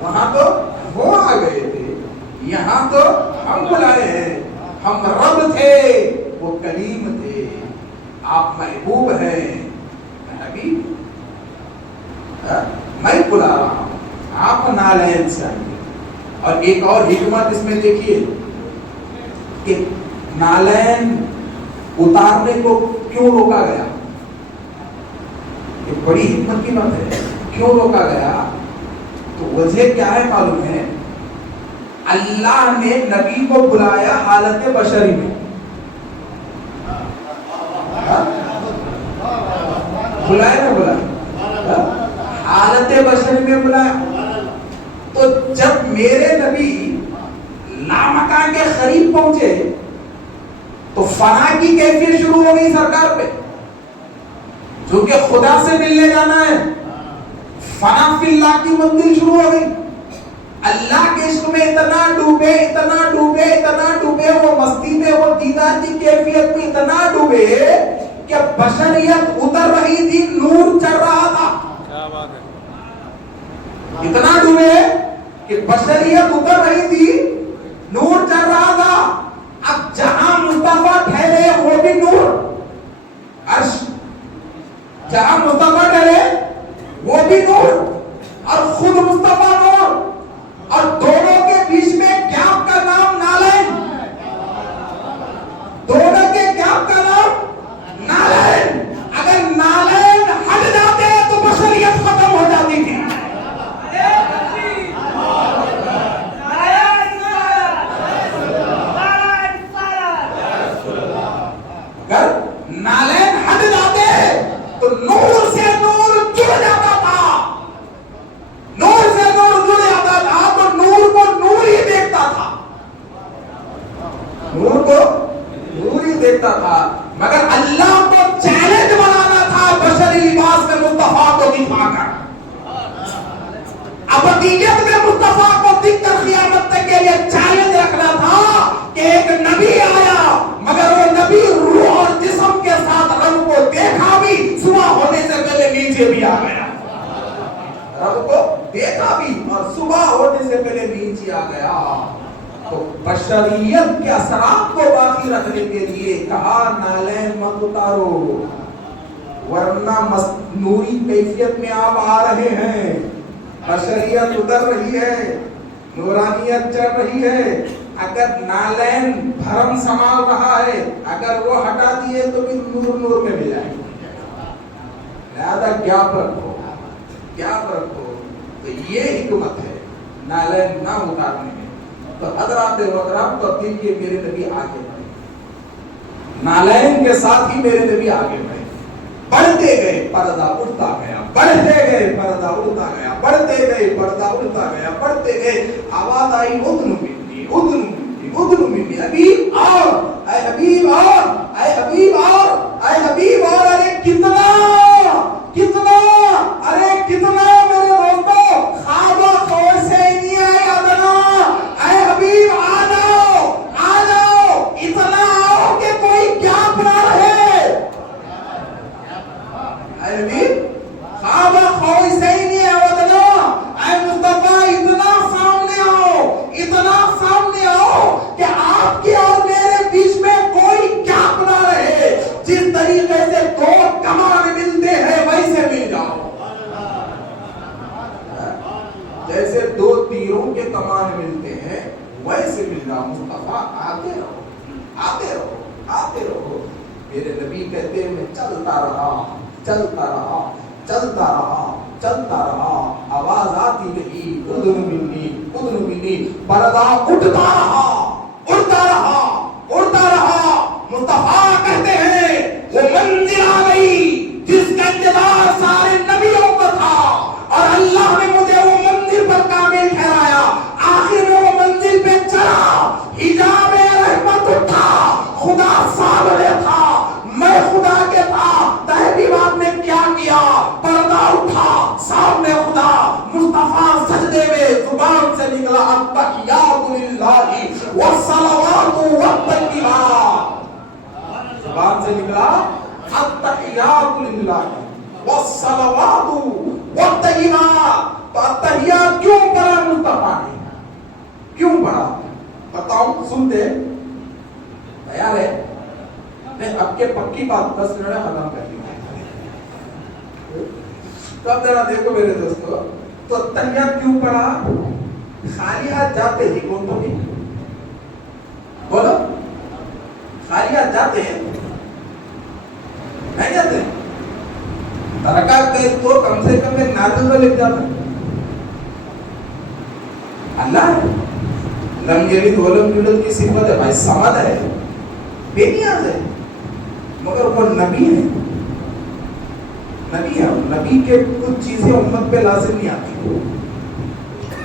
وہاں تو وہ آ گئے تھے, یہاں تو ہم بلائے ہیں. ہم رب تھے, وہ کلیم تھے. آپ محبوب ہیں, حبیب میں بلا رہا ہوں, آپ نالین سے آئیے. اور ایک اور حکمت اس میں دیکھیے کہ نالین اتارنے کو کیوں روکا گیا. یہ بڑی حکمت کی بات ہے, کیوں روکا گیا؟ تو وجہ کیا ہے معلوم ہے؟ اللہ نے نبی کو بلایا حالت بشری میں. بلایا نہ بلایا, حالت بشری میں بلایا. تو جب میرے نبی لامکان کے قریب پہنچے تو فنا کی کیفیت شروع ہو گئی سرکار پہ, جو کہ خدا سے ملنے جانا ہے. فنا فی اللہ کی منزل شروع ہو گئی. اللہ کے عشق میں اتنا ڈوبے, اتنا ڈوبے, اتنا ڈوبے, وہ مستی میں, وہ دیدار کی کیفیت میں اتنا ڈوبے کہ بشریت اتر رہی تھی, نور چڑھ رہا تھا. کیا بات ہے. اتنا ڈوبے کہ بشریت اتر رہی تھی, نور چڑھ رہا تھا. اب جہاں مصطفیٰ ٹھہرے وہ بھی نور, عرش جہاں مصطفیٰ ٹھہرے وہ بھی نور, اور خود مصطفیٰ نور, اور دونوں کے بیچ میں گیپ کا نام نالین. دونوں کے گیپ کا نام نالین. اگر نالین ہٹ جاتے تو بشریت ختم ہو جاتی تھی. اگر نالین ہٹ جاتے تو نور سے نور جڑ جاتا تھا, نور سے نور جڑ جاتا تھا, تو نور کو نور ہی دیکھتا تھا, نور کو نور ہی دیکھتا تھا. مگر اللہ کو چیلنج بنانا تھا بشری لباس میں مصطفیٰ کو دکھا کر, ابدیت میں مصطفیٰ کو دکھ کر قیامت تک کے لیے چیلنج رکھنا تھا کہ ایک نبی آیا, مگر وہ نبی روح اور جسم کے ساتھ رب کو دیکھا بھی, صبح ہونے سے پہلے نیچے بھی آ گیا. رب کو دیکھا بھی اور صبح ہونے سے پہلے نیچے آ گیا. تو بشریت کے اثرات کو باقی رکھنے کے لیے کہا نالین مت اتارو, ورنہ نوری کیفیت میں آپ آ رہے ہیں, بشریت اتر رہی ہے, نورانیت چڑھ رہی ہے. اگر نالین بھرم سنبھال رہا ہے, اگر وہ ہٹا دیے تو بھی نور نور میں مل جائے. لہذا گیپ رکھو, گیپ رکھو. تو یہ حکمت ہے نالین نہ اتارنے میں. تو حضرات وقرات تو دیکھیے میرے نبی آگے بڑھے, نالین کے ساتھ ہی میرے نبی آگے بڑھے, بڑھتے گئے پردہ اڑتا گیا, بڑھتے گئے پردہ اڑتا گیا, بڑھتے گئے پردہ اڑتا گیا, بڑھتے گئے. آواز آئی ادنو منی, ادنو منی, ادنو منی, حبیب اور, اے حبیب اور, اے حبیب اور, اے حبیب اور. ارے کتنا کتنا, ارے کتنا میرے دوستو, خواب و خوش سے نہیں آئے ادنا, اے حبیب آنا, آتے رہو. میرے نبی کہتے ہیں میں چلتا رہا. آواز آتی رہی ادن منی. پردہ اٹھتا رہا. مصطفیٰ کہتے ہیں وہ منزل آ گئی جس کا انتظار سارے نبیوں کو تھا اور اللہ نے مجھے وہ منزل پر کامل ٹھہرایا. آخر میں وہ منزل پہ چلا. حجاب رحمت اٹھا. خدا سامنے تھا, میں خدا کے تھا. تحریمات نے کیا کیا؟ پردہ اٹھا, سامنے خدا. مصطفیٰ سجدے میں زبان سے نکلا التحیات للہ والصلوات والطیبات. زبان سے نکلا التحیات للہ والصلوات والطیبات. تو التحیات کیوں پڑھا مصطفیٰ نے؟ کیوں پڑھا بتاؤ؟ سنتے تیار ہے؟ نہیں, اب کے پکی بات 10 منٹ میں ختم کر دی. تو اب ذرا دیکھو میرے دوستو, تو التحیات کیوں پڑھا؟ خالی ہاتھ جاتے ہی کون تو نہیں بولو, خالی ہاتھ جاتے ہیں نہیں جاتے؟ ترکات گئے تو کم سے کم ایک نازل تو لکھ جاتا. اللہ لم یلد ولم یولد کی صفت ہے بھائی, سمد ہے, بے نیاز ہے, مگر وہ نبی ہے. نبی کے کچھ چیزیں امت پہ لازم نہیں آتی.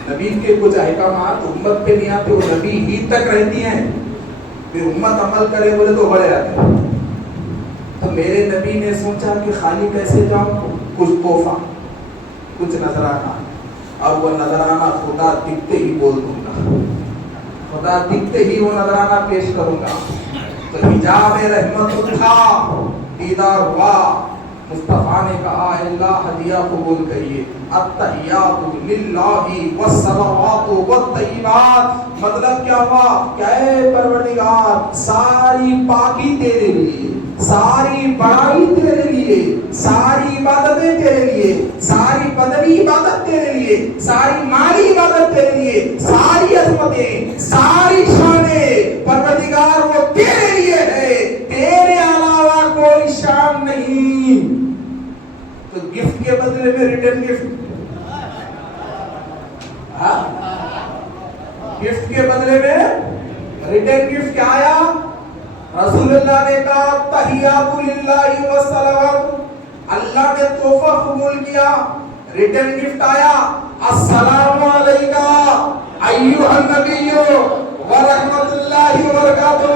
نبی کے کچھ احکامات امت پہ نہیں آتے, وہ نبی ہی تک رہتی ہیں. پھر امت عمل کرے بولے تو بڑے آتے ہیں. تو میرے نبی نے سوچا کہ خالی کیسے جاؤں, کچھ تحفہ, کچھ نذرانہ. اب وہ نذرانہ خدا دکھتے ہی بول دوں گا, خدا دکھتے ہی وہ نذرانہ پیش کروں گا. تو حجاب رحمت اٹھا, دیدار ہوا. مصطفیٰ نے کہا اللہ ہدیہ قبول کریے. التحیات للہ والصلوات والطیبات. مطلب کیا ہوا کہ اے پروردگار ساری پاکی تیرے لیے, ساری بڑائی تیرے لیے, ساری عبادتیں تیرے لیے, ساری بدنی عبادت تیرے لیے, ساری مالی عبادت تیرے لیے, ساری عظمتیں, ساری شانیں پروردگار وہ تیرے لیے ہے, تیرے علاوہ کوئی شان نہیں. تو گفٹ کے بدلے میں ریٹرن گفٹ, گفٹ کے بدلے میں ریٹرن گفٹ کیا آیا؟ رسول اللہ نے کہا تحیات للہ والصلوات. اللہ نے تحفہ قبول کیا, ریٹرن گفٹ آیا السلام علیکہ ایھا النبی ورحمۃ اللہ وبرکاتہ.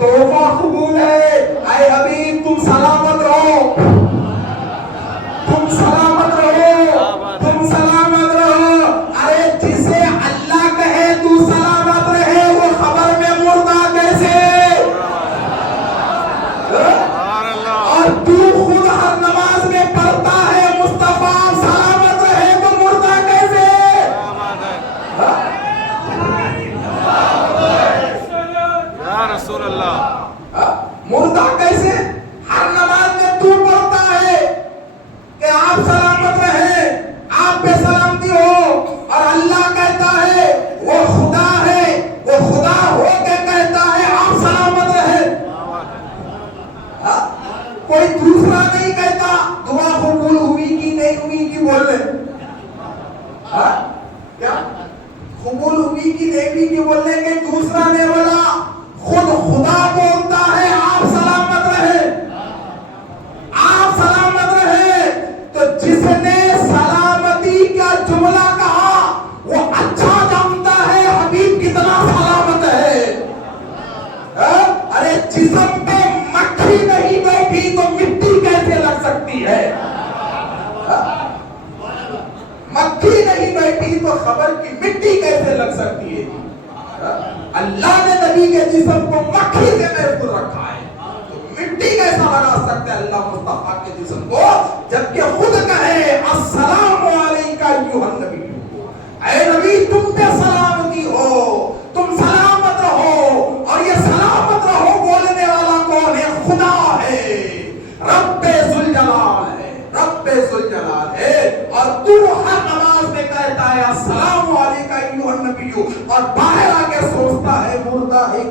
تحفہ قبول ہے, اے حبیب تم سلامت رہو, تم سلامت رہو, تم سلامت رہو. ارے جسے اللہ کہے تو سلامت رہے, وہ خبر میں مردہ کیسے؟ اور تو خود ہر نماز میں پڑھتا ہے مصطفیٰ سلامت رہے تو مردہ کیسے؟ یا رسول اللہ, مردہ کیسے؟ ہر نماز میں تو پڑھتا ہے کہ آپ سلامت رہیں, آپ پہ سلامتی ہو, اور اللہ کہتا ہے وہ خدا ہے, وہ خدا ہو کے کہتا ہے آپ سلامت رہیں. کوئی دوسرا نہیں کہتا دعا قبول ہوئی کی نہیں ہوئی کی بول لے, کیا قبول ہوئی کی نہیں ہوئی کی بول لیں گے؟ دوسرا نے بولا, خود خدا بولتا ہے آپ سلامت رہیں, آپ سلامت رہیں. تو جس نے سلامتی کا جملہ کہا وہ اچھا جانتا ہے حبیب کتنا سلامت ہے. ارے جسم پہ مکھی نہیں بیٹھی تو مٹی کیسے لگ سکتی ہے؟ مکھی نہیں بیٹھی تو خبر کی مٹی کیسے لگ سکتی ہے؟ اللہ نے نبی کے جسم کو مکھی سے محفوظ رکھا ہے, تو مٹی کیسا لگا سکتے اللہ مصطفیٰ کے جسم کو, جبکہ خود کہے السلام علیکہ ایھا النبی, اے نبی تم پہ سلامتی ہو, تم سلامت رہو. اور یہ سلامت رہو بولنے والا کون ہے؟ خدا ہے, رب ذوالجلال ہے, رب ذوالجلال ہے. اور تو ہر نماز میں کہتا ہے السلام علیکہ ایھا النبی, اور باہر آ کے سوچتا ہے مردہ ہے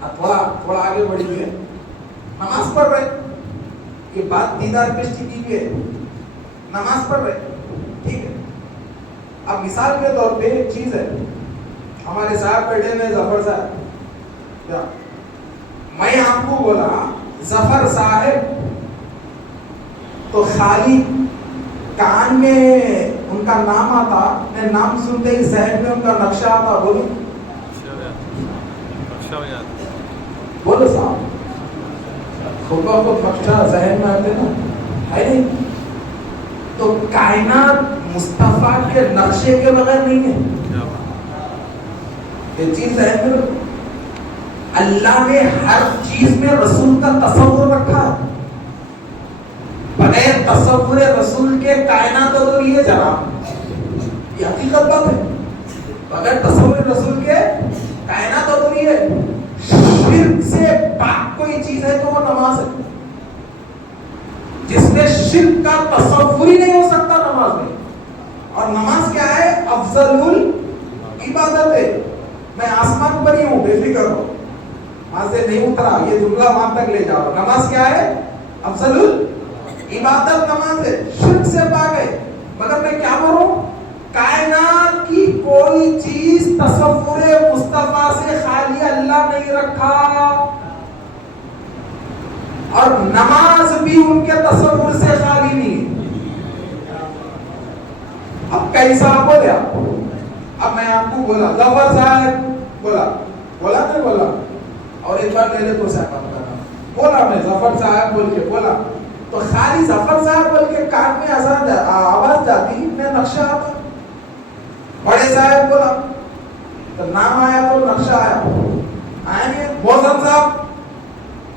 تھوڑا آگے بڑھی ہوئی ہے، نماز پڑھ رہے، یہ بات دیدار پشتی کی بھی ہے، نماز پڑھ رہے، ٹھیک ہے. اب مثال کے طور پہ ایک چیز ہے، ہمارے صاحب بیٹھے میں ظفر صاحب، میں آپ کو بولا ظفر صاحب، تو خالی کان میں ان کا نام آتا، میں نام سنتے ہی ذہن میں ان کا نقشہ آتا، بولو بولو صاحب، خود بخود نقشہ ذہن میں آتے نا، ہے نہیں؟ تو کائنات مصطفیٰ کے نقشے کے بغیر نہیں ہے، یہ چیز ذہن میں رکھو. اللہ نے ہر چیز میں رسول کا تصور رکھا ہے، بغیر تصور رسول کے کائنات ادھوری ہے جناب، یہ حقیقت بات ہے. بغیر تصور رسول کے کائنات ادھوری ہے. شرک سے پاک کوئی چیز ہے تو وہ نماز ہے، جس میں شرک کا تصور ہی نہیں ہو سکتا نماز میں. اور نماز کیا ہے؟ افضل العبادت ہے. میں آسمان پر ہی ہوں، بے فکر ہو، وہاں سے نہیں اترا، یہ جملہ وہاں تک لے جاؤ. نماز کیا ہے؟ افضل العبادت نماز ہے، شرک سے پاک ہے. مگر میں کیا بولوں، کائنات کی کوئی چیز تصور مصطفیٰ سے خالی اللہ نہیں رکھا، اور نماز بھی ان کے تصور سے خالی نہیں. اب کیسا بولے آپ؟ اب میں آپ کو بولا ظفر صاحب، بولا نہیں بولا، اور ایک بار پہلے تو صاحب کرنا بولا، میں ظفر صاحب بول کے بولا تو خالی ظفر صاحب بول کے کان میں آواز جاتی، میں نقشہ آتا. بڑے صاحب بولا تو نام آیا تو نقشہ آیا نہیں. موزن صاحب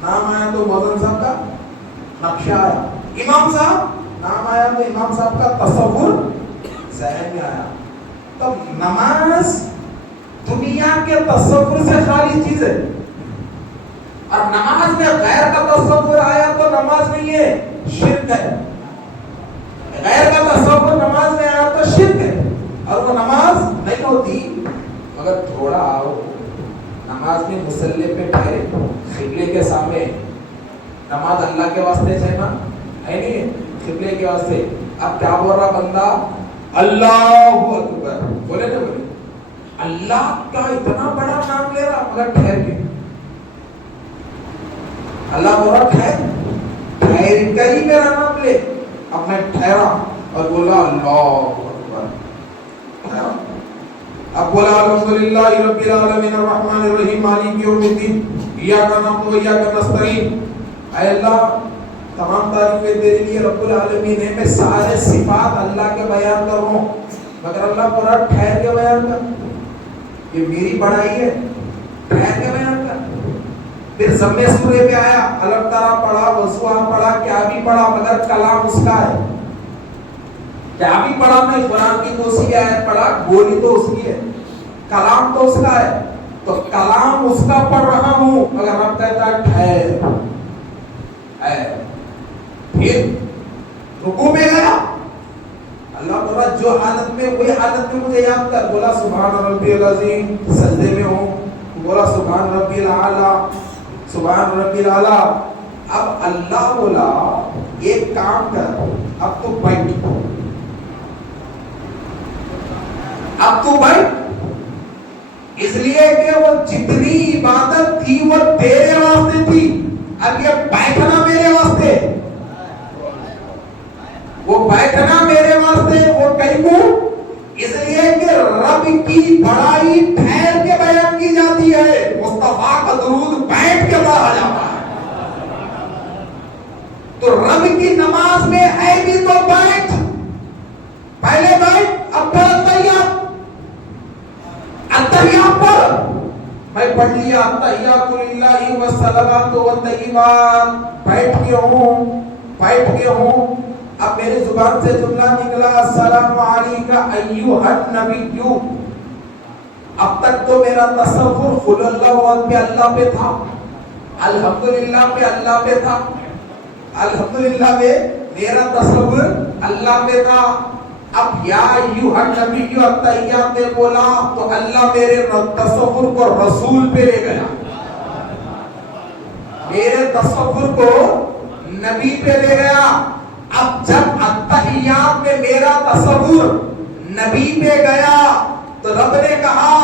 نام آیا تو موزن صاحب کا نقشہ آیا. امام صاحب نام آیا تو امام صاحب کا تصور ذہن میں آیا. تو نماز دنیا کے تصور سے خالی چیز ہے، اور نماز میں غیر کا تصور آیا تو نماز نہیں ہے، شرک ہے. غیر کا تصور نماز میں آیا تو شرک ہے، اور وہ نماز نہیں ہوتی. مگر تھوڑا آؤ نماز میں مصلی پہ ٹھہرے، قبلے کے سامنے. نماز اللہ کے واسطے ہے نا، ہے نہیں، قبلے کے واسطے. اب کیا بول رہا بندہ؟ اللہ اکبر بولے نا، بولے اللہ کا اتنا بڑا نام لے رہا، مگر ٹھہر کے. اللہ بول رہا ٹھہر کر ہی میرا نام لے. اب میں ٹھہرا اور بولا اللہ اکبر، ٹھہرا. اب بولا الحمدللہ رب العالمین الرحمن الرحیم مالک یوم الدین ایاک نعبد و ایاک نستعین. اے اللہ تمام تعریفیں تیرے لیے رب العالمین ہے. میں سارے صفات اللہ کے بیان کر رہا ہوں، مگر اللہ پورا ٹھہر کے بیان کر. یہ میری بڑائی ہے، ٹھہر کے بیان کر. پھر ضمے سورے پہ آیا، الگ طرح پڑھا، وضوحا پڑھا، کیا بھی پڑھا، مگر کلام اس کا ہے. کیا بھی پڑھا، میں قرآن کی دوسری آیت پڑھا، بولی تو اس کی ہے، کلام تو اس کا ہے. تو کلام اس کا پڑھ رہا ہوں، مگر رب کہتا ہے ٹھہر. پھر رکوع میں گیا، اللہ بولا جو حالت میں وہی حالت میں مجھے یاد کر. بولا سبحان ربی العظیم، سجدے میں ہوں، بولا سبحان ربی الاعلی، سبحان ربی الاعلی. اب اللہ بولا ایک کام کر، اب تو بیٹھ، اب تو بیٹھ. اس لیے کہ وہ جتنی عبادت تھی وہ تیرے واسطے تھی، اب یہ بیٹھنا میرے واسطے، وہ بیٹھنا میرے واسطے. وہ کہیں کو اس لیے کہ رب کی بڑائی ٹھہر کے بیان کی جاتی ہے، مصطفیٰ کا درود بیٹھ کے پڑھا جاتا ہے. تو رب کی نماز میں ہے بھی تو بیٹھ، پہلے بیٹھ، اب پڑھ التحیات. التحیات پڑھ، میں پڑھ لیا التحیات للہ والصلوات والطیبات، بیٹھ کے ہوں، بیٹھ کے ہوں. اب میری زبان سے جملہ نکلا السلام علیکہ ایھا النبی. اب تک تو میرا تصور قل اللہ پہ اللہ پہ تھا، الحمدللہ پہ اللہ پہ تھا، الحمدللہ پہ میرا تصور اللہ پہ تھا. اب یا ایھا النبی التحیات نے بولا تو اللہ میرے تصور کو رسول پہ لے گیا. تصور کو نبی پہ لے گیا. اب جب اتحیات میں میرا تصور نبی پہ گیا تو رب نے کہا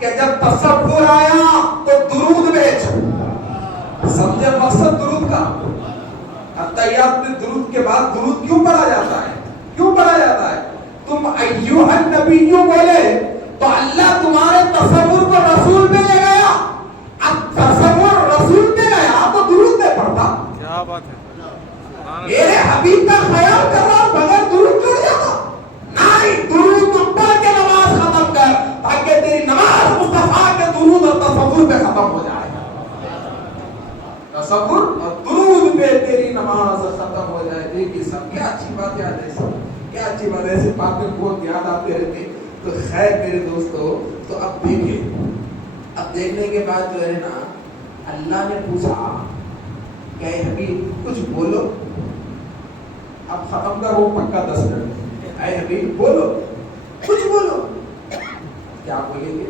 کہ جب تصور آیا تو درود بھیج. سمجھے مقصد درود کا؟ اتحیات میں درود کے بعد درود کیوں پڑھا جاتا ہے؟ کیوں پڑھا جاتا ہے؟ تم ایھا النبی بولے تو اللہ تمہارے تصور کو رسول پہ لے گیا. اب تصور رسول پہ گیا تو درود پہ پڑھتا. کیا بات ہے. میرے حبیب کا خیال کر رہا ہوں بغیر درود چھوڑ جاتا. نہیں، درود پڑھ کے نماز ختم کر تاکہ تیری نماز مصطفیٰ کے درود اور تصور پہ ختم ہو جائے. تصور اور درود پہ تیری نماز ختم ہو جائے. دیکھیے سب کیا اچھی بات یاد ہے. کیا اچھی بات ہے. ایسی باتیں بہت یاد آتے رہتے. تو خیر میرے دوستو، تو اب دیکھیں، اب دیکھنے کے بعد جو ہے نا اللہ نے پوچھا کہ اے حبیب کچھ بولو. اب ختم کرو پکا 10 منٹ. اے حبیب بولو، کچھ بولو. کیا بولیں گے؟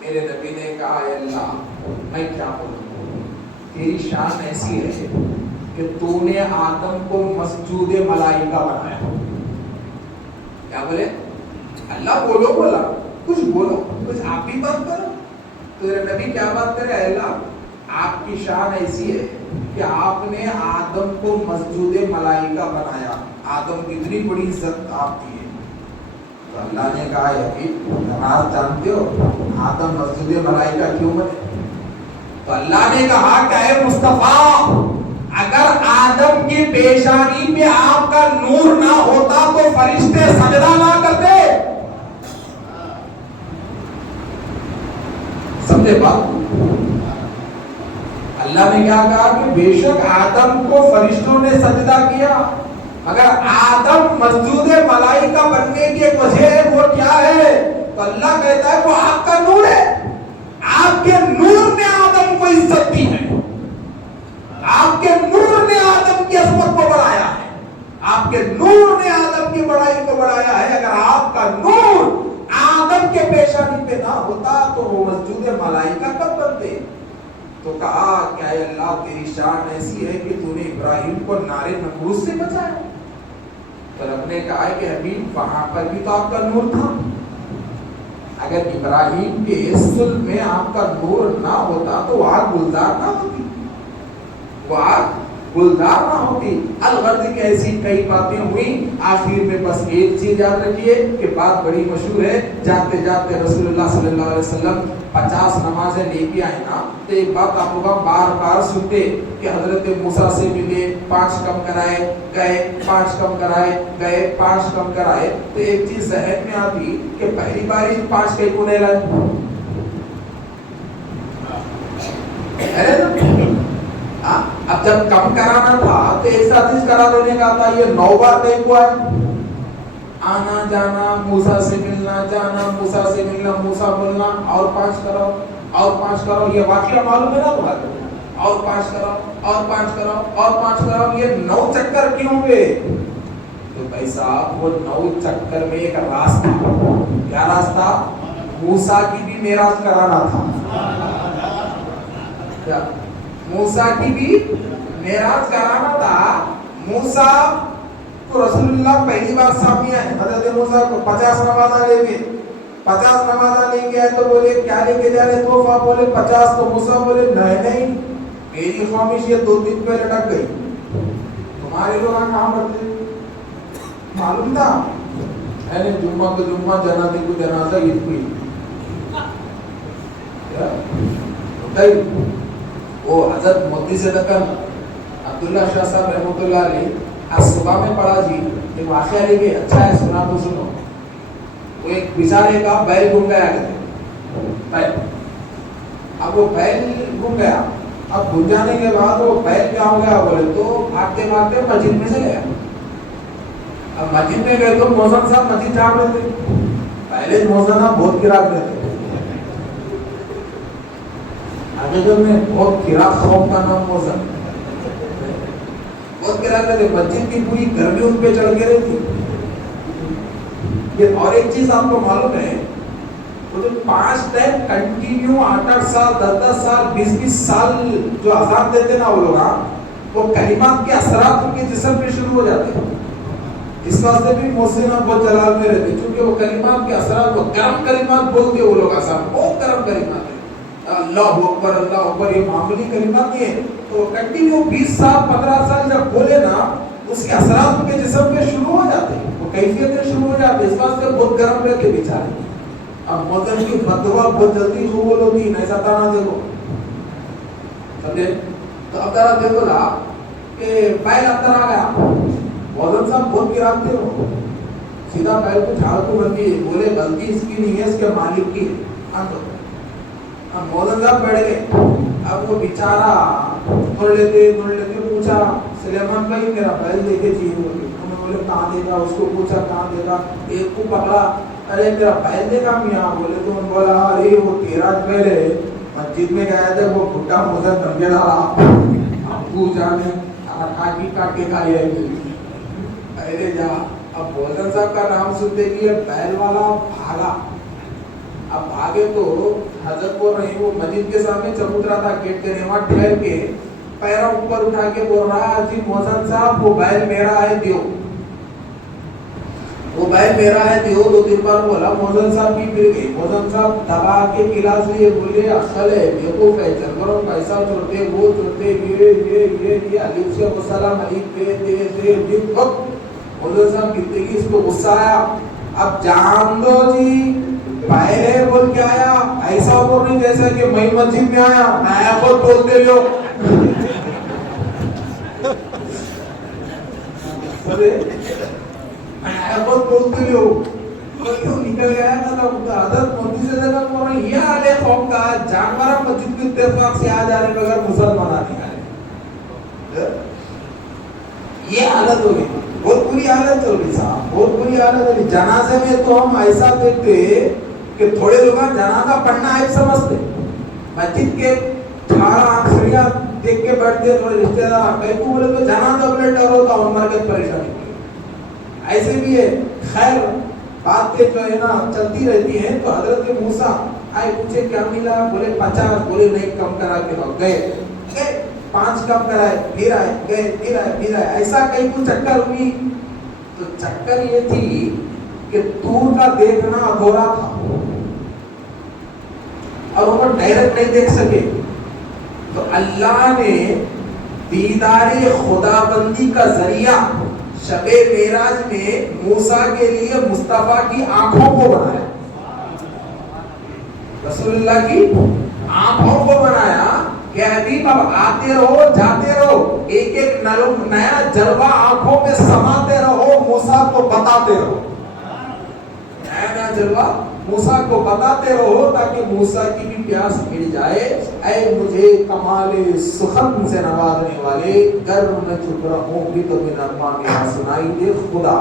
میرے نبی نے کہا اے اللہ میں کیا بولوں؟ تیری شان ایسی ہے کہ تو نے آدم کو مسجود ملائکہ بنایا. کیا بولے؟ اللہ بولو. بولا کچھ بولو، کچھ آپ بھی بات کرو. تو میرے نبی کیا بات کرے؟ اے اللہ آپ کی شان ایسی ہے کہ آپ نے آدم کو مسجود ملائکہ بنایا. آدم کی اتنی بڑی عزت آپ کی ہے. تو اللہ نے کہا حبیب نماز جانتے ہو آدم مسجود ملائکہ کیوں بنے؟ تو اللہ نے کہا کہ اے مصطفیٰ اگر آدم کی پیشانی پہ آپ کا نور نہ ہوتا تو فرشتے سجدہ نہ کرتے. سمجھے بات؟ اللہ نے کیا کہا کہ بے شک آدم کو فرشتوں نے سجدہ کیا، مگر آدم مسجود ملائکہ بننے کی ایک وجہ ہے. وہ کیا ہے؟ تو اللہ کہتا ہے وہ آپ کا نور ہے. آپ کے نور نے آدم کو عزت دی ہے. آپ کے نور نے آدم کی عظمت کو بڑھایا ہے. آپ کے نور نے آدم کی بڑائی کو بڑھایا ہے. اگر آپ کا نور آدم کے پیشانی پہ نہ ہوتا تو وہ مسجود ملائکہ کب بنتے؟ تو کہا کہ اے اللہ تیری شان ایسی ہے کہ تو نے ابراہیم کو نار نمرود سے بچایا. پر رب نے کہا کہ حبیب وہاں پر بھی تو آپ کا نور تھا. اگر ابراہیم کے صلب میں آپ کا نور نہ ہوتا تو وہ آگ گلزار نہ ہوتی. وہ آگ گلزار نہ ہوتی. الغرض کی ایسی کئی باتیں ہوئی. آخر میں بس ایک چیز یاد رکھیے کہ بات بڑی مشہور ہے. جاتے جاتے رسول اللہ صلی اللہ علیہ وسلم 50 نمازیں لے کے آئے نا تو ایک بات آپ لوگ بار بار سنتے کہ حضرت موسیٰ سے ملے 5 کم کرائے گئے، 5 کم کرائے گئے، 5 کم کرائے. تو ایک چیز ذہن میں آتی کہ پہلی بار 5 کئی کو نہیں لائے. اب جب کم کرانا تھا تو ایک ساتھ ہی کرا دینے کا تھا. یہ 9 بار کئی کو آئے. آنا جانا، موسیٰ سے ملنا، جانا موسیٰ سے ملنا، موسیٰ بولنا اور 5 کرو اور 5 کرو. یہ واقعہ معلوم ہے نا تمہارے؟ اور 5 کرو اور 5 کرو اور 5 کرو. یہ 9 چکر کیوں ہوئے؟ تو بھائی صاحب وہ 9 چکر میں ایک راستہ. کیا راستہ؟ موسیٰ کی بھی معراج کرانا تھا. کیا موسیٰ کی بھی معراج کرانا تھا. موسیٰ تو رسول اللہ پہلی بار سامنے آئے. حضرت موسیٰ کو 50 نمازہ لے کے 50 نمازہ لے کے آئے تو بولے کیا لے کے جا رہے تحفہ؟ بولے 50. تو موسیٰ بولے نہیں میری خواہش یہ 2 دن پہ لٹک گئی. تمہارے لوگ کہاں کرتے معلوم تھا؟ جمعہ کو جمعہ، جنازے کو جنازہ، عید کو عید. وہ حضرت مودی سے نقل عبداللہ شاہ صاحب رحمۃ اللہ علیہ آج صبح میں پڑھا جی ایک واقعہ لے کے اچھا ہے سنا تو سنو. وہ ایک بیچارے کا بیل گم گیا بیل. اب وہ بیل گم گیا. اب گم جانے کے بعد وہ بیل کیا ہو گیا بولے تو بھاگتے بھاگتے مسجد میں سے گیا. اب مسجد میں گئے تو موزن صاحب مسجد جھاڑ رہے تھے. پہلے موزن صاحب بہت گراتے تھے. حقیقت میں بہت گرا قوم کا نام موزن بہت گراتے تھے. مسجد کی پوری گرمی ان پہ چڑھ کے رہی تھی. اور ایک چیز آپ کو معلوم ہے وہ جو 5 ٹائم کنٹینیو 8 سال 10 سال 20 سال جو اذان دیتے نا وہ لوگ وہ کلمات کے اثرات ان کے جسم پہ شروع ہو جاتے ہیں. اس واسطے بھی محسن بہت جلال میں رہتے کیونکہ وہ کلمات کے اثرات وہ گرم کلمات بولتے وہ لوگ اذان بہت گرم کلمات ہیں. اللہ اکبر یہ معمولی کلمات نہیں ہے. تو کنٹینیو 20 سال 15 سال جب بولے نا اس کے اثرات ان کے جسم پہ شروع ہو جاتے ہیں, وہ کیفیتیں شروع ہو جاتے ہیں. اس واسطے بہت گرم رہتے بیچارے. اب مدن کی فتوا بہت جلدی قبول ہوتی ہے, ایسا تھا نا دیکھو سمجھے. تو اب ذرا دیکھو نا کہ بیل اندر آ گیا, مدن صاحب بہت گراتے ہو, سیدھا بیل کو جھاڑ کو بندی بولے غلطی اس کی نہیں ہے اس کے مالک کی. اب مدن صاحب بیٹھ گئے. اب وہ بیچارہ توڑ لیتے پوچھا سلیمان بھائی میرا بیل دیکھے چاہیے بولے. انہوں نے بولے کہاں دے گا, اس کو پوچھا کہاں دے گا, ایک کو پکڑا ارے میرا بیل دے گا میاں بولے. تو انہوں نے بولا ارے وہ تیرا بیل ہے, مسجد میں گئے تھے وہ بھٹا مزر کر کے ڈالا, ابو جانے کاٹ کے کھائی رہے گی. ارے جا. اب بوزن صاحب کا نام سنتے کہ بیل والا بھاگا. اب بھاگے تو حضرت بول رہے ہیں وہ مسجد کے سامنے چبوترا تھا گیٹ کے وہاں ٹھہر کے پیروں اوپر اٹھا کے بول رہا ہے جی موزن صاحب وہ بیل میرا ہے دیو, وہ بیل میرا ہے دیو. 2-3 بار بولا, موزن صاحب بھی پھر گئے. موزن صاحب دبا کے گلاس لیے بولے اصل ہے بیوقوف ہے, جنگلوں پیسہ چورتے وہ چورتے یہ علیف سے وسلام علیف پہ موزن صاحب کہتے کہ اس کو غصہ آیا. اب جان دو جی پہلے بول کے آیا, ایسا بول نہیں جیسا کہ میں مسجد میں آیا میں خود بولتے لو. میں خود بولتے لو نکل گیا نا. حضرت مودی سے جگہ بول رہے یہ آلے قوم کا جانورہ مسجد کے اتفاق سے آ جا رہے مگر مسلمان نہیں آ رہے. یہ حالت ہو گئی, بہت بری حالت ہو گئی صاحب, بہت بری حالت ہو گئی. جنازے میں تو ہم ایسا دیکھتے کہ تھوڑے لوگ جنازہ پڑھنا ایک سمجھتے, مسجد کے 18 آنکھڑیاں دیکھ کے بیٹھتے تھوڑے رشتے دار کہیں کو بولے تو جنازہ بولے ڈر ہوتا ان مر کے پریشانی. ایسے بھی ہے. خیر باتیں جو ہے نا چلتی رہتی ہیں. تو حضرت موسیٰ آئے پوچھے کیا ملا, بولے 50. بولے نہیں کم کرا کے لاؤ. گئے 5 کم کرائے, پھر آئے, گئے پھر آئے, پھر آئے. ایسا کہیں کو چکر ہوئی. تو چکر یہ تھی کہ دور کا دیکھنا ادھورا تھا اور وہ ڈائریکٹ نہیں دیکھ سکے. تو اللہ نے دیدار خدا بندی کا ذریعہ شب معراج میں موسیٰ کے لیے مصطفیٰ کی آنکھوں کو بنایا, رسول اللہ کی آنکھوں کو بنایا کہ حبیب اب آتے رہو جاتے رہو, ایک ایک نیا جلوہ آنکھوں میں سماتے رہو, موسیٰ کو بتاتے رہو. نیا جلوہ موسیٰ کو بتاتے رہو تاکہ موسیٰ کی بھی پیاس مٹ جائے. اے مجھے کمال سخن سے نوازنے والے, گر میں چپ رہوں بھی تو میرا پانے سنائی دے. خدا.